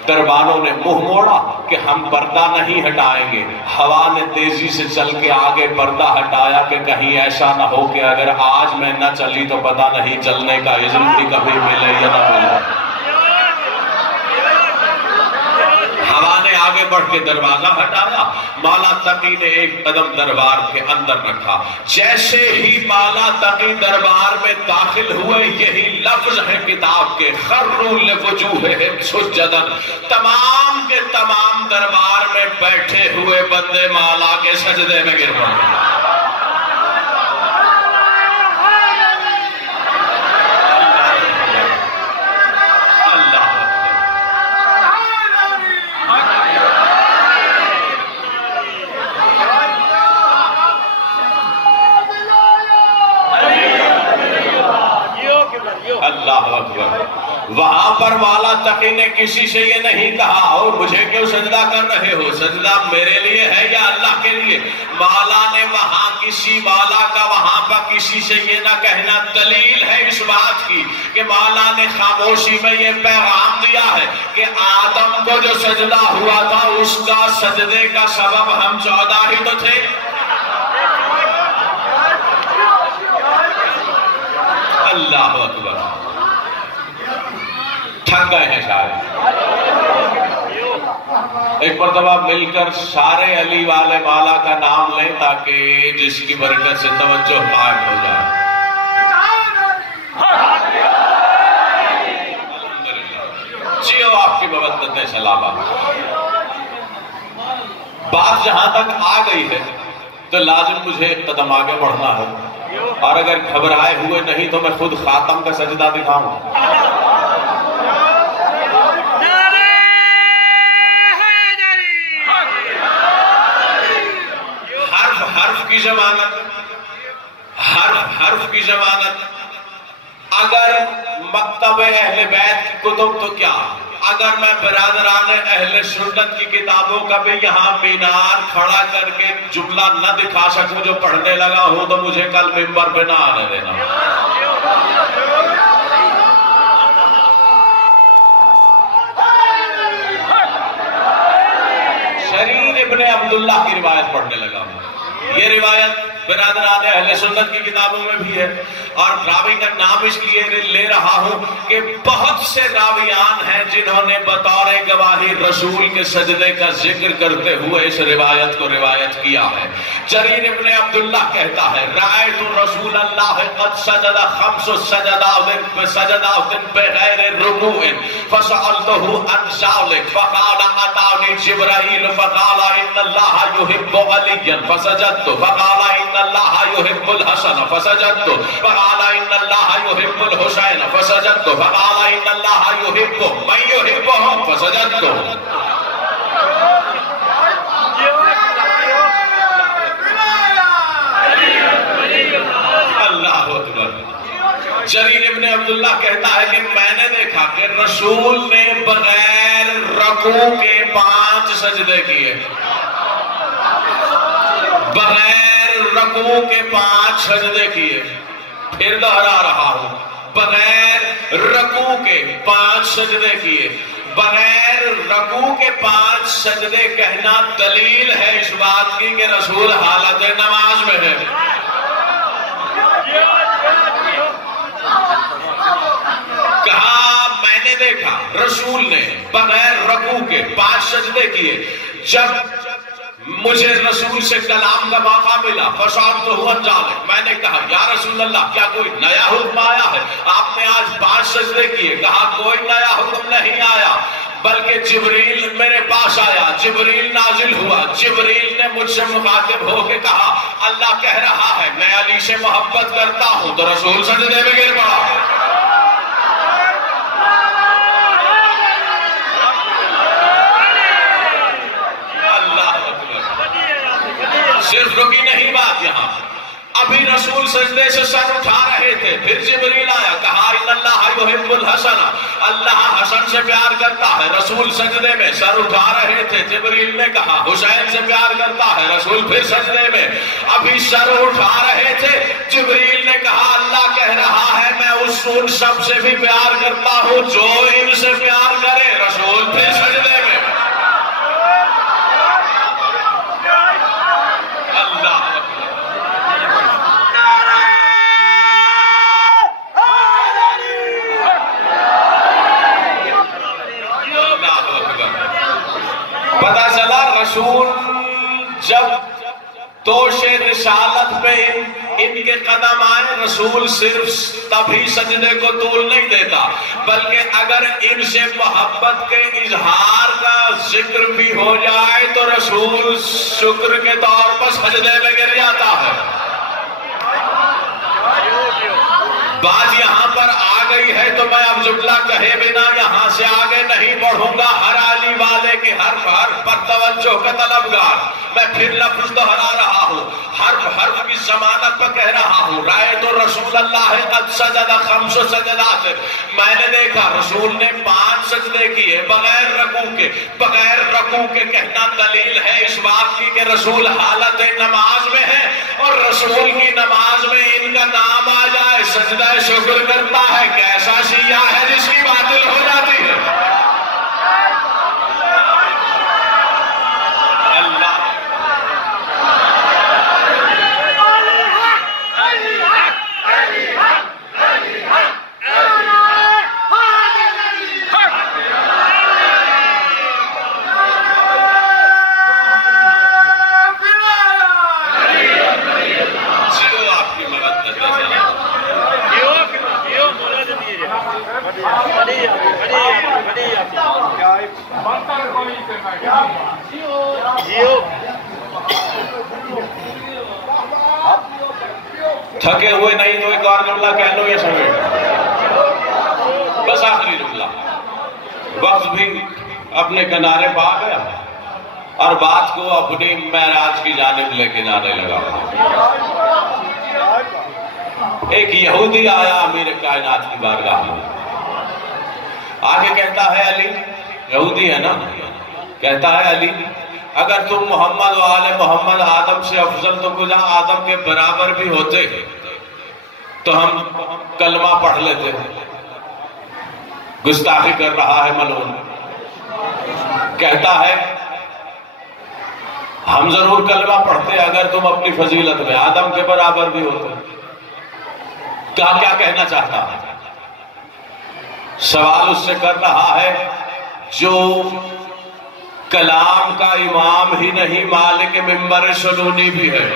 دربانوں نے منہ موڑا کہ ہم پردہ نہیں ہٹائیں گے، ہوا نے تیزی سے چل کے آگے پردہ ہٹایا کہ کہیں ایسا نہ ہو کہ اگر آج میں نہ چلی تو پتہ نہیں چلنے کا اذن بھی کبھی ملے یا نہ ملے۔ ہوا نے آگے بڑھ کے دروازہ ہٹایا، مالا تقی نے ایک قدم دربار کے اندر رکھا، جیسے ہی مالا تقی دربار میں داخل ہوئے یہی لفظ ہے کتاب کے، خروا لوجوہہم سجدا، تمام کے تمام دربار میں بیٹھے ہوئے بندے مالا کے سجدے میں گر پڑے۔ اللہ اکبر۔ وہاں پر مالا تقی نے کسی سے یہ نہیں کہا اور مجھے کیوں سجدہ کر رہے ہو، سجدہ میرے لیے ہے یا اللہ کے لیے؟ مالا نے وہاں کسی مالا کا وہاں پر کسی سے یہ نہ کہنا دلیل ہے اس بات کی کہ مالا نے خاموشی میں یہ پیغام دیا ہے کہ آدم کو جو سجدہ ہوا تھا اس کا سجدے کا سبب ہم 14 ہی تو تھے۔ اللہ اکبر۔ تھک گئے ہیں شاید، ایک مرتبہ مل کر سارے علی والے مالا کا نام لیں تاکہ جس کی برکت سے توجہ قائم ہو جائے۔ الحمدللہ، جیو آپ کی مودت سلامت۔ بات جہاں تک آ گئی ہے تو لازم مجھے ایک قدم آگے بڑھنا ہے، اور اگر گھبرائے ہوئے نہیں تو میں خود خاتم کا سجدہ دکھاؤں۔ حرف کی ضمانت، کی کتب تو کیا، اگر میں برادران اہل سنت کی کتابوں کا بھی یہاں مینار کھڑا کر کے جملہ نہ دکھا سکوں جو پڑھنے لگا ہوں تو مجھے کل ممبر پہ نہ آنے دینا۔ شریر ابن عبداللہ کی روایت پڑھنے لگا ہوں، یہ روایت برادران اہل سنت کی کتابوں میں بھی ہے، اور راوی کا نام اس لیے لے رہا ہوں کہ بہت سے راویان ہیں جنہوں نے بطور گواہی رسول کے سجدے کا ذکر کرتے ہوئے اس روایت کو روایت کیا ہے۔ جریر ابن عبداللہ کہتا ہے رأیت رسول اللہ قد سجد خمس سجدات بغیر رکوع فسألته عن ذلك فقال اتاني جبرائیل فقال ان اللہ يحب علیا فسجدت فقال ان اللہ يحب الحسن فسجدت فقال ان اللہ يحب الحسین فسجدت فقال ان اللہ يحب من يحبهم فسجدت۔ اللہ اکبر۔ جریر ابن عبداللہ کہتا ہے کہ میں نے دیکھا کہ رسول نے بغیر رکوع کے 5 سجدے کیے، بغیر رکوع کے 5 سجدے کیے۔ پھر دہرا رہا ہوں، بغیر رکوع کے 5 سجدے کیے۔ بغیر رکوع کے 5 سجدے کہنا دلیل ہے اس بات کی کہ رسول حالت نماز میں ہے۔ کہا میں نے دیکھا رسول نے بغیر رکوع کے 5 سجدے کیے۔ جب مجھے رسول سے کلام کا موقع ملا فسألته عن ذلك، میں نے کہا یا رسول اللہ کیا کوئی نیا حکم آیا ہے؟ آپ نے آج 5 سجدے کیے۔ کہا کوئی نیا حکم نہیں آیا، بلکہ جبریل میرے پاس آیا، جبریل نازل ہوا، جبریل نے مجھ سے مخاطب ہو کے کہا اللہ کہہ رہا ہے میں علی سے محبت کرتا ہوں، تو رسول سجدے میں گر پڑا۔ صرف رکی نہیں بات یہاں، ابھی رسول سجدے سے سر اٹھا رہے تھے، پھر جبریل آیا، کہا ان اللہ یحب الحسن، اللہ حسن سے پیار کرتا ہے۔ رسول سجدے میں سر اٹھا رہے تھے، جبریل نے کہا حسین سے پیار کرتا ہے۔ رسول پھر سجدے میں ابھی سر اٹھا رہے تھے، جبریل نے کہا اللہ کہہ رہا ہے میں ان سب سے بھی پیار کرتا ہوں جو ان سے پیار کرے۔ رسول پھر سجدے میں۔ پتا چلا رسول جب توش رسالت پہ ان کے قدم آئے، رسول صرف تبھی سجدے کو طول نہیں دیتا، بلکہ اگر ان سے محبت کے اظہار کا ذکر بھی ہو جائے تو رسول شکر کے طور پر سجدے میں گر جاتا ہے۔ بات یہاں پر آ گئی ہے تو میں اب جملہ کہے بنا یہاں سے آگے نہیں بڑھوں گا۔ ہر علی والے کے حرف پر توجہ کا طلبگار، میں پھر لفظ دہرا رہا ہوں، حرف کی ضمانت پر کہہ رہا ہوں۔ رأیت رسول اللہ قد سجد خمس سجدات، میں نے دیکھا رسول نے 5 سجدے کیے بغیر رکوع کے۔ بغیر رکوع کے کہنا دلیل ہے اس بات کی کہ رسول حالت نماز میں ہے، اور رسول کی نماز میں ان کا نام آ جائے سجدہ شکر کرتا ہے۔ کیسا شیعہ ہے جس کی باطل ہو جاتی ہے؟ اللہ تھکے ہوئے نہیں تو ایک اور جملہ کہہ لو یہ سمیٹ، بس آخری جملہ۔ وقت بھی اپنے کنارے پا گیا اور بات کو اپنی معراج کی جانب لے کے جانے لگا۔ ایک یہودی آیا امیر کائنات کی بارگاہ میں، آگے کہتا ہے علی، یہودی ہے نا، کہتا ہے علی اگر تم محمد و آل محمد آدم سے افضل تو گزا آدم کے برابر بھی ہوتے تو ہم کلمہ پڑھ لیتے۔ گستاخی کر رہا ہے ملعون، کہتا ہے ہم ضرور کلمہ پڑھتے اگر تم اپنی فضیلت میں آدم کے برابر بھی ہوتے۔ کیا کہنا چاہتا ہے؟ سوال اس سے کر رہا ہے جو کلام کا امام ہی نہیں مالک ممبر سنونی بھی ہے۔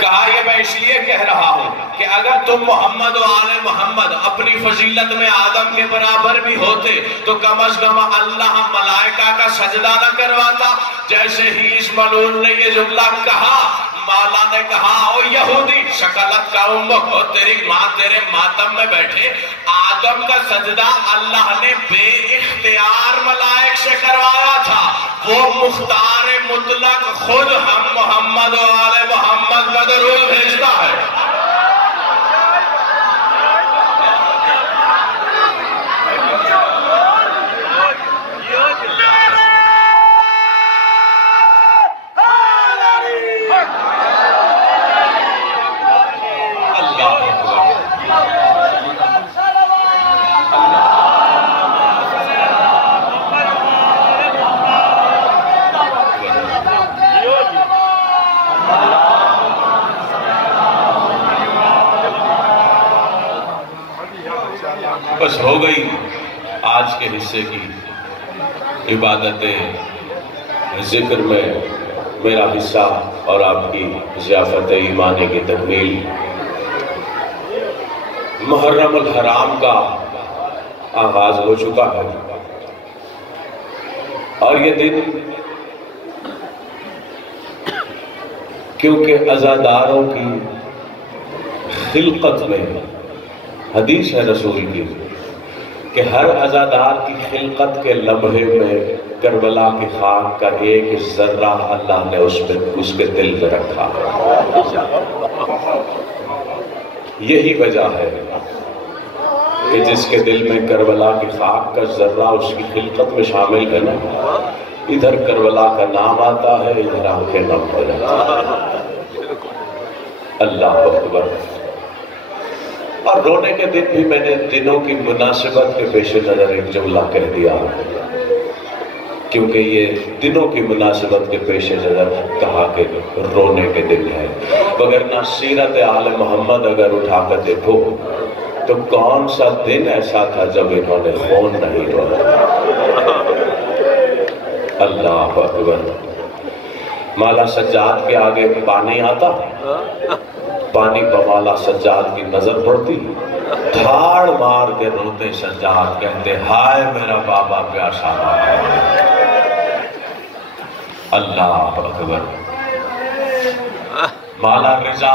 کہا یہ میں اس لیے کہہ رہا ہوں کہ اگر تم محمد و آل محمد اپنی فضیلت میں آدم کے برابر بھی ہوتے تو کم از کم اللہ ملائکہ کا سجدہ نہ کرواتا۔ جیسے ہی اس ملعون نے یہ جملہ کہا، مولا نے کہا او یہودی شکلت کا امک ہو، تیری ماں تیرے ماتم میں بیٹھے، آدم کا سجدہ اللہ نے بے اختیار ملائک سے کروایا تھا، وہ مختار مطلق خود ہم محمد و آل محمد کا درود بھیجتا ہے۔ بس ہو گئی آج کے حصے کی عبادت ذکر میں میرا حصہ اور آپ کی ضیافت ایمانی کی تکمیل۔ محرم الحرام کا آغاز ہو چکا ہے اور یہ دن کیونکہ عزاداروں کی خلقت میں حدیث ہے رسول کی کہ ہر عزادار کی خلقت کے لمحے میں کربلا کی خاک کا ایک ذرہ اللہ نے اس کے دل میں رکھا۔ یہی وجہ ہے کہ جس کے دل میں کربلا کی خاک کا ذرہ اس کی خلقت میں شامل ہے نا، ادھر کربلا کا نام آتا ہے، ادھر آنکھیں نم ہو جاتی۔ اللہ اکبر۔ اور رونے کے دن بھی میں نے دنوں کی مناسبت کے پیش نظر ایک جملہ کہہ دیا، کیونکہ یہ دنوں کی مناسبت کے پیش نظر کہا کہ رونے کے دن ہے۔ وگرنہ سیرت آل محمد اگر اٹھا کر دیکھو تو کون سا دن ایسا تھا جب انہوں نے خون نہیں رویا۔ اللہ اکبر۔ مولا سجاد کے آگے پانی آتا، پانی پہ مولا سجاد کی نظر پڑتی، دھاڑ مار کے روتے سجاد، کہتے ہائے میرا بابا پیاسا ہے۔ اللہ اکبر۔ مولا رضا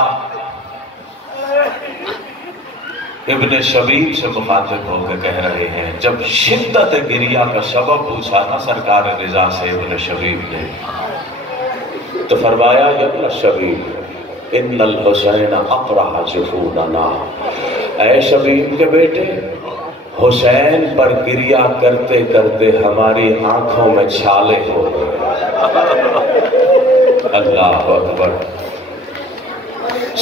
ابن شبیب سے مخاطب ہو کے کہہ رہے ہیں، جب شدت گریہ کا سبب پوچھا نا سرکار رضا سے ابن شبیب نے، تو فرمایا یا ابن شبیب ان الحسین اقرح جفوننا، اے شبیب کے بیٹے حسین پر گریہ کرتے کرتے ہماری آنکھوں میں چھالے ہو گئے۔ اللہ اکبر۔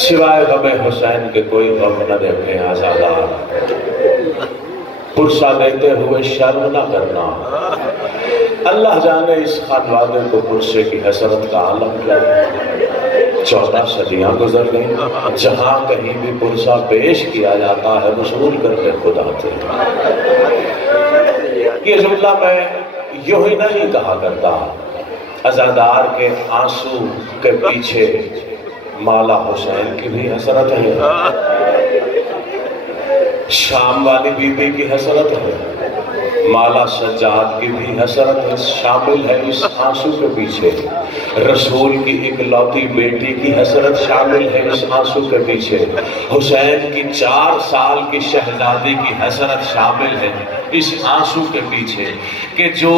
سوائے غم حسین کے کوئی غم نہ دیکھیں آزادار، پرسہ دیتے ہوئے شرم نہ کرنا۔ اللہ جانے اس خانوادے کو پرسے کی حسرت کا عالم کیا۔ 14 صدیاں گزر گئیں، جہاں کہیں بھی پرسہ پیش کیا جاتا ہے وصول کرتے خود آتے ہیں۔ یہ جملہ میں یوں ہی نہیں کہا کرتا، عزادار کے آنسو کے پیچھے مولا حسین کی بھی حسرت ہے، شام والی بی بی کی حسرت ہے، مولا سجاد کی بھی حسرت شامل ہے اس آنسو کے پیچھے، رسول کی اکلوتی بیٹی کی حسرت شامل ہے اس آنسو کے پیچھے، حسین کی 4 سال کی شہزادی کی حسرت شامل ہے اس آنسو کے پیچھے کہ جو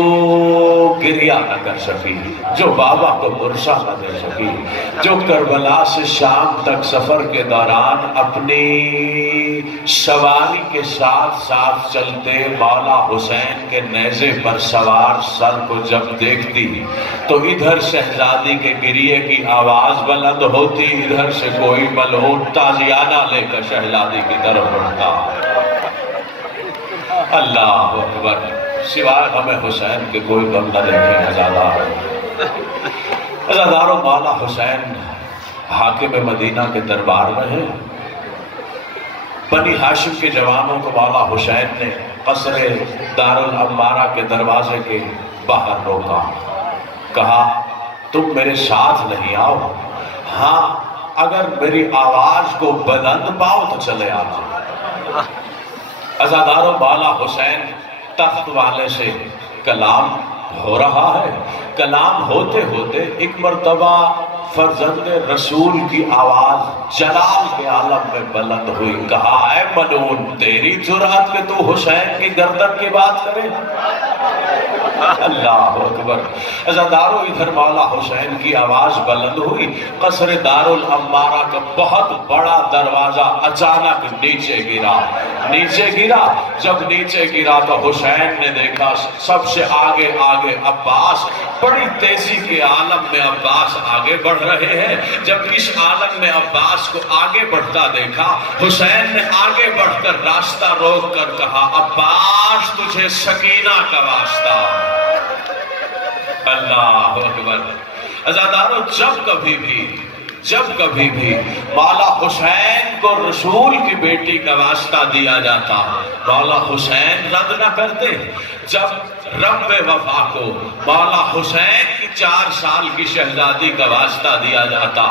گریہ نہ کر سکی، جو بابا کو برسا نہ دے سکی، جو کربلا سے شام تک سفر کے دوران اپنی سواری کے ساتھ ساتھ چلتے مولا حسین کے نیزے پر سوار سر کو جب دیکھتی تو ادھر شہزادی کے گریے کی آواز بلند ہوتی، ادھر سے کوئی ملعون تازیانہ لے کر شہزادی کی طرف بڑھتا۔ اللہ اکبر، سوائے ہمیں حسین کے کوئی غم نہ دیکھیں عزاداروں۔ مولا حسین حاکم مدینہ کے دربار میں ہیں۔ بنی ہاشم کے جوانوں کو مولا حسین نے قصر دارالعمارہ کے دروازے کے باہر روکا، کہا تم میرے ساتھ نہیں آؤ، ہاں اگر میری آواز کو بلند پاؤ تو چلے آؤ۔ عزاداروں، مولا حسین تخت والے سے کلام ہو رہا ہے، کلام ہوتے ہوتے ایک مرتبہ فرزند رسول کی آواز جلال کے عالم میں بلند ہوئی، کہا اے ملعون، تیری جرأت کہ تو حسین کی گردن کی بات کرے؟ اللہ اکبر۔ عزاداروں، ادھر مولا حسین کی آواز بلند ہوئی، قصر دارالعمارہ کا بہت بڑا دروازہ اچانک نیچے گرا۔ جب نیچے گرا تو حسین نے دیکھا سب سے آگے عباس، بڑی تیزی کے عالم میں عباس آگے بڑھ رہے ہیں۔ جب اس عالم میں عباس کو آگے بڑھتا دیکھا، حسین نے آگے بڑھ کر راستہ روک کر کہا عباس، تجھے سکینہ کا واسطہ۔ اللہ اکبر۔ عزاداروں، جب کبھی بھی مولا حسین کو رسول کی بیٹی کا واسطہ دیا جاتا، مولا حسین رد نہ کرتے۔ جب رب وفا کو مولا حسین کی 4 سال کی شہزادی کا واسطہ دیا جاتا،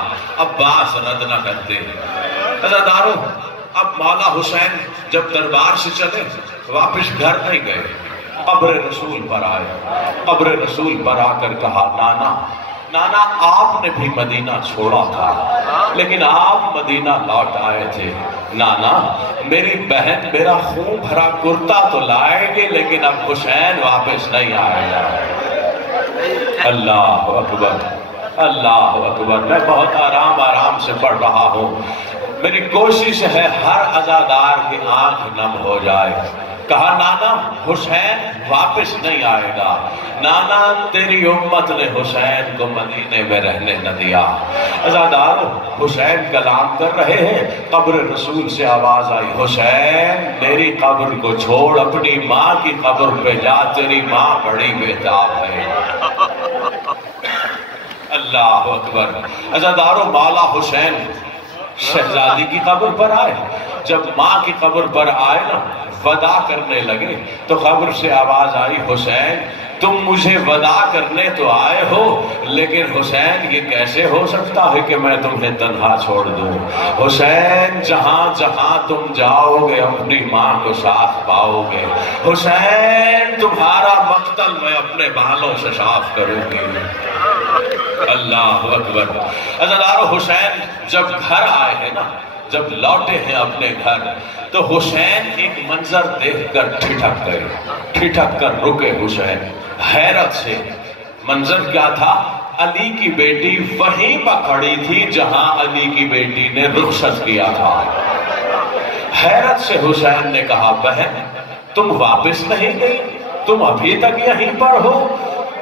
عباس رد نہ کرتے۔ عزاداروں، اب مولا حسین جب دربار سے چلے واپس گھر نہیں گئے، قبر رسول پر آئے۔ قبر رسول پر آ کر کہا نانا آپ نے بھی مدینہ چھوڑا تھا لیکن آپ مدینہ لوٹ آئے تھے۔ نانا، میری بہن میرا خون بھرا کرتا تو لائے گے لیکن اب حسین واپس نہیں آئے گا۔ اللہ اکبر، اللہ اکبر۔ میں بہت آرام سے پڑھ رہا ہوں، میری کوشش ہے ہر عزادار کی آنکھ نم ہو جائے۔ کہا نانا، حسین واپس نہیں آئے گا، نانا تیری امت نے حسین کو مدینے میں رہنے نہ دیا۔ عزادارو، حسین کلام کر رہے ہیں، قبر رسول سے آواز آئی، حسین میری قبر کو چھوڑ، اپنی ماں کی قبر پہ جا، تیری ماں بڑی بےتاب ہے۔ اللہ اکبر۔ عزادارو، مولا حسین شہزادی کی قبر پر آئے، جب ماں کی قبر پر آئے نا ودا کرنے لگے تو قبر سے آواز آئی، حسین تم مجھے ودا کرنے تو آئے ہو لیکن حسین یہ کیسے ہو سکتا ہے کہ میں تمہیں تنہا چھوڑ دوں؟ حسین جہاں جہاں تم جاؤ گے اپنی ماں کو ساتھ پاؤ گے، حسین تمہارا مقتل میں اپنے بالوں سے صاف کروں گی۔ اللہ اکبر۔ عزادارو، حسین جب گھر آئے ہیں نا، جب لوٹے ہیں اپنے گھر تو حسین ایک منظر دیکھ کر ٹھٹک کر رکے۔ حسین حیرت سے، منظر کیا تھا؟ علی کی بیٹی وہیں پر کھڑی تھی جہاں علی کی بیٹی نے رخصت کیا تھا۔ حیرت سے حسین نے کہا، بہن تم واپس نہیں گئی، تم ابھی تک یہیں پر ہو؟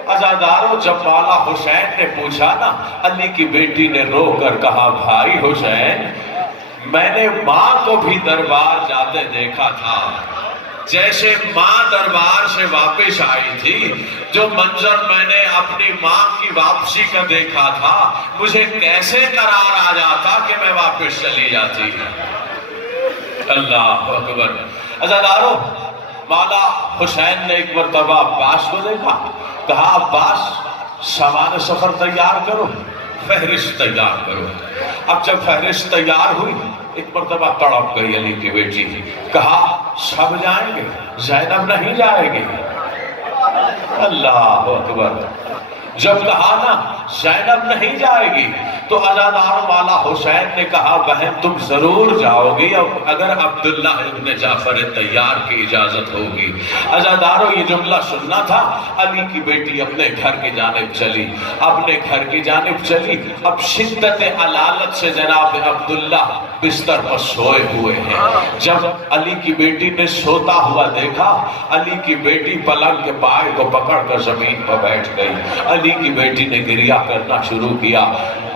عزادارو، جب مولا حسین نے پوچھا نا، علی کی بیٹی نے رو کر کہا، بھائی حسین میں نے ماں کو بھی دربار جاتے دیکھا تھا، جیسے ماں دربار سے واپس آئی تھی، جو منظر میں نے اپنی ماں کی واپسی کا دیکھا تھا، مجھے کیسے قرار آ جاتا کہ میں واپس چلی جاتی۔ اللہ اکبر۔ عزادارو، مولا حسین نے ایک مرتبہ عباس کو دیکھا، کہا عباس سامان سفر تیار کرو، فہرست تیار کرو۔ اب جب فہرست تیار ہوئی، ایک مرتبہ تڑپ گئی علی کی بیٹی، کہا سب جائیں گے، زینب نہیں جائے گی۔ اللہ اکبر۔ جب کہا نا زینب نہیں جائے گی؟ تو عزاداروں والا حسین نے کہا بہن تم ضرور جاؤ گی اگر عبداللہ ابن جعفر طیار کی اجازت ہوگی۔ عزاداروں یہ جملہ سننا تھا۔ علی کی بیٹی اپنے گھر کی جانب چلی، اپنے گھر کی جانب چلی۔ اب شدت علالت سے جناب عبداللہ بستر پر سوئے ہوئے ہیں۔ جب علی کی بیٹی نے سوتا ہوا دیکھا، علی کی بیٹی پلنگ کے پائے کو پکڑ کر زمین پر بیٹھ گئی۔ علی کی بیٹی نے گریہ کرنا شروع کیا،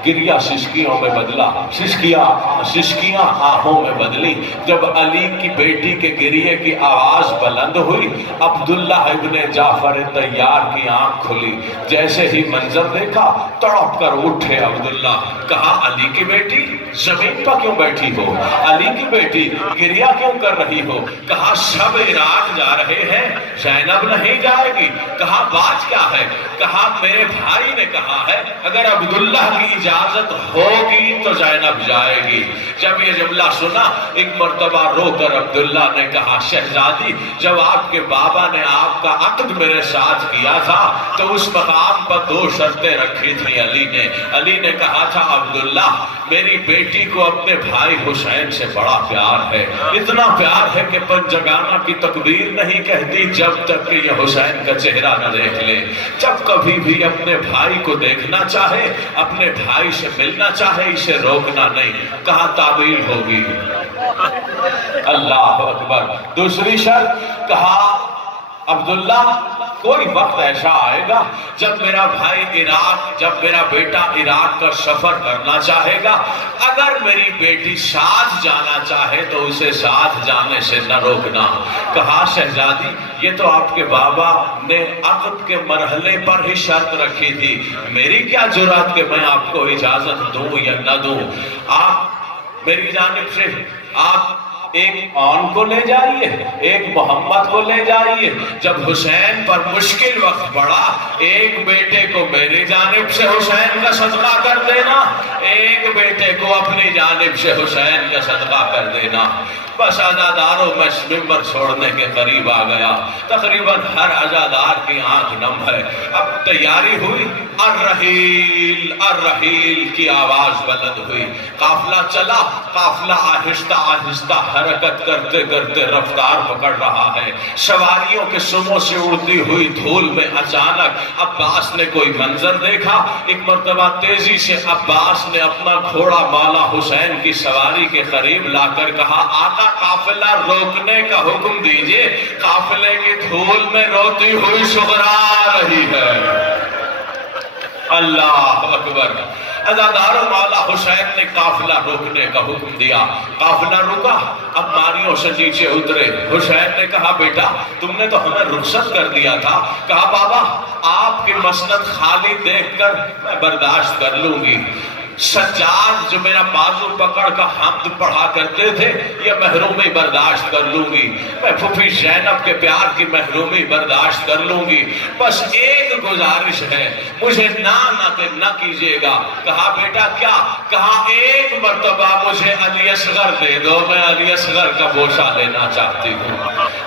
گریہ سسکیوں میں بدلا، سسکیاں آہوں میں بدلی۔ جب علی کی بیٹی کے گریے کی آواز بلند ہوئی، عبداللہ ابن جعفر طیار کی آنکھ کھلی۔ جیسے ہی منظر دیکھا تڑپ کر اٹھے عبداللہ، کہا علی کی بیٹی زمین پر کیوں بیٹھی ہو؟ علی کی بیٹی گریہ کیوں کر رہی ہو؟ کہا سب عراق جا رہے ہیں، زینب نہیں جائے گی۔ کہا بات کیا ہے؟ کہا میرے بھائی نے کہا ہے اگر عبداللہ کی اجازت ہوگی تو زینب جائے گی۔ جب یہ جملہ سنا ایک مرتبہ رو کر عبداللہ نے کہا شہزادی جب آپ کے بابا نے آپ کا عقد میرے ساتھ کیا تھا تو اس مقام پر 2 شرطیں رکھی تھی علی نے کہا تھا عبداللہ میری بیٹی کو اپنے بھائی حسین سے بڑا پیار ہے، اتنا پیار ہے کہ پنجگانہ کی تکبیر نہیں کہتی جب تک کہ یہ حسین کا چہرہ نہ دیکھ لے۔ جب کبھی بھی اپنے بھائی کو دیکھنا چاہے، اپنے بھائی سے ملنا چاہے، اسے روکنا نہیں۔ کہاں تعبیر ہوگی؟ اللہ اکبر۔ دوسری شرط کہا عبداللہ کوئی وقت ایسا آئے گا جب میرا بیٹا عراق کا سفر کرنا چاہے گا، اگر میری بیٹی ساتھ جانا چاہے تو اسے ساتھ جانے سے نہ روکنا۔ کہا شہزادی یہ تو آپ کے بابا نے عقد کے مرحلے پر ہی شرط رکھی تھی، میری کیا جرات کہ میں آپ کو اجازت دوں یا نہ دوں؟ آپ میری جانب سے آپ ایک آن کو لے جائیے، ایک محمد کو لے جائیے۔ جب حسین پر مشکل وقت پڑا ایک بیٹے کو میری جانب سے حسین کا صدقہ کر دینا، ایک بیٹے کو اپنی جانب سے حسین کا صدقہ کر دینا۔ بس عزاداروں میں ممبر چھوڑنے کے قریب آ گیا، تقریباً ہر عزادار کی آنکھ نم ہے۔ اب تیاری ہوئی، الرحیل الرحیل کی آواز بلند ہوئی، قافلہ چلا، قافلہ آہستہ آہستہ حرکت کرتے کرتے رفتار پکڑ رہا ہے۔ سواریوں کے سموں سے اڑتی ہوئی دھول میں اچانک عباس نے کوئی منظر دیکھا۔ ایک مرتبہ تیزی سے عباس نے اپنا گھوڑا مولا حسین کی سواری کے قریب لا کر کہا آقا قافلہ روکنے کا حکم دیجئے، قافلے کی دھول میں روتی ہوئی سغرا رہی ہے۔ اللہ اکبر۔ عزاداروں مولا حسین نے قافلہ روکنے کا حکم دیا، قافلہ رکا، اب ماریوں سے نیچے اترے۔ حسین نے کہا بیٹا تم نے تو ہمیں رخصت کر دیا تھا۔ کہا بابا آپ کی مسند خالی دیکھ کر میں برداشت کر لوں گی، سجاد جو میرا بازو پکڑ کا حمد پڑھا کرتے تھے یہ محرومی برداشت کر لوں گی، میں پھوپھی زینب کے پیار کی محرومی برداشت کر لوں گی، بس ایک گزارش ہے مجھے نہ کیجیے گا۔ کہا بیٹا کیا؟ کہا ایک مرتبہ مجھے علی اصغر دے دو، میں علی اصغر کا بوسہ لینا چاہتی ہوں۔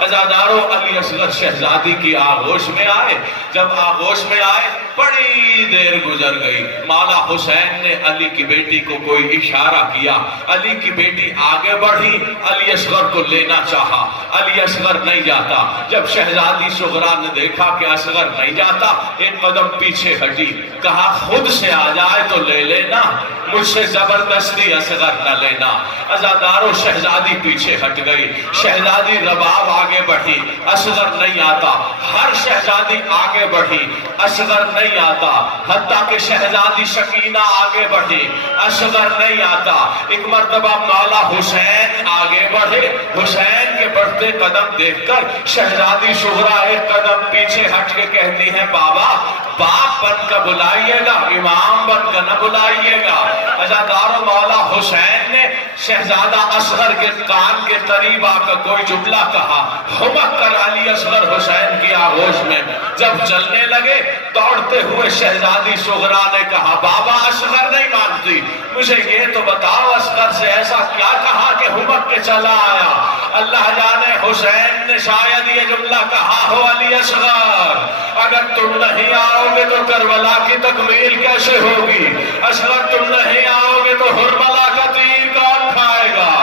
عزاداروں علی اصغر شہزادی کی آغوش میں آئے، جب آغوش میں آئے بڑی دیر گزر گئی، مولا حسین نے علی کی بیٹی کو کوئی اشارہ کیا، علی کی بیٹی آگے بڑھی، علی اصغر کو لینا چاہا، علی اصغر نہیں جاتا۔ جب شہزادی صغرا نے دیکھا کہ اصغر نہیں جاتا ایک قدم پیچھے ہٹی، کہا خود سے آ جائے تو لے لینا، مجھ سے زبردستی اصغر نہ لینا۔ عزاداروں شہزادی پیچھے ہٹ گئی، شہزادی رباب آگے بڑھی، اصغر نہیں آتا، ہر شہزادی آگے بڑھی، اصغر نہیں آتا، حتیٰ کہ شہزادی شکینہ آگے بڑھی، اصغر نہیں آتا۔ ایک مرتبہ مولا حسین آگے بڑھے، حسین کے بڑھتے قدم دیکھ کر شہزادی شہرا ایک قدم پیچھے ہٹ کے کہتی ہیں بابا باپ بن کر بلائیے گا، امام بن کر نہ بلائیے گا۔ عزاداروں مولا حسین نے شہزادہ اصغر کے کان کے قریب آ کر کوئی جملہ کہا، ہمک کر علی اصغر حسین کی آغوش میں جب چلنے لگے دوڑتے ہوئے شہزادی صغرا نے کہا بابا اصغر نہیں مانتی، مجھے یہ تو بتاؤ اصغر سے ایسا کیا کہا کہ ہمک کے چلا آیا؟ اللہ جانے حسین نے شاید یہ جملہ کہا ہو علی اصغر اگر تم نہیں آؤ گے تو کربلا کی تکمیل کیسے ہوگی؟ اصغر تم نہیں آؤ گے تو حرملہ کا تیر کون کھائے گا؟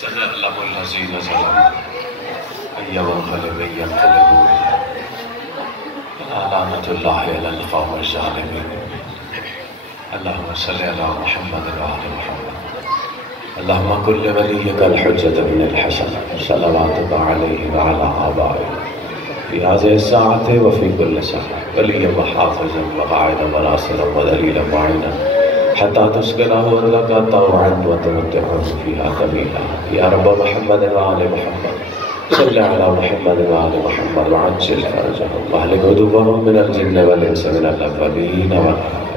صلی اللہ العزیز وسلم ایوہ انقلب انقلبون لعنت اللہ علی القوم الظالمین اللہم صلی علی محمد وعلی محمد اللہم کل ولیک الحجت بن الحسن صلواتک علیہ وعلا آبائے فی هذه الساعة وفي كل ساعة وليا وحافظا وقاعدا وناصرا ودليلا معينا حتى تسكنه أرضك طوعا وتمتعه فيها طويلا يا رب محمد وآل محمد صل على محمد وآل محمد وعجل فرجهم واهلك عدوهم من الجن والإنس من الأولين والآخرين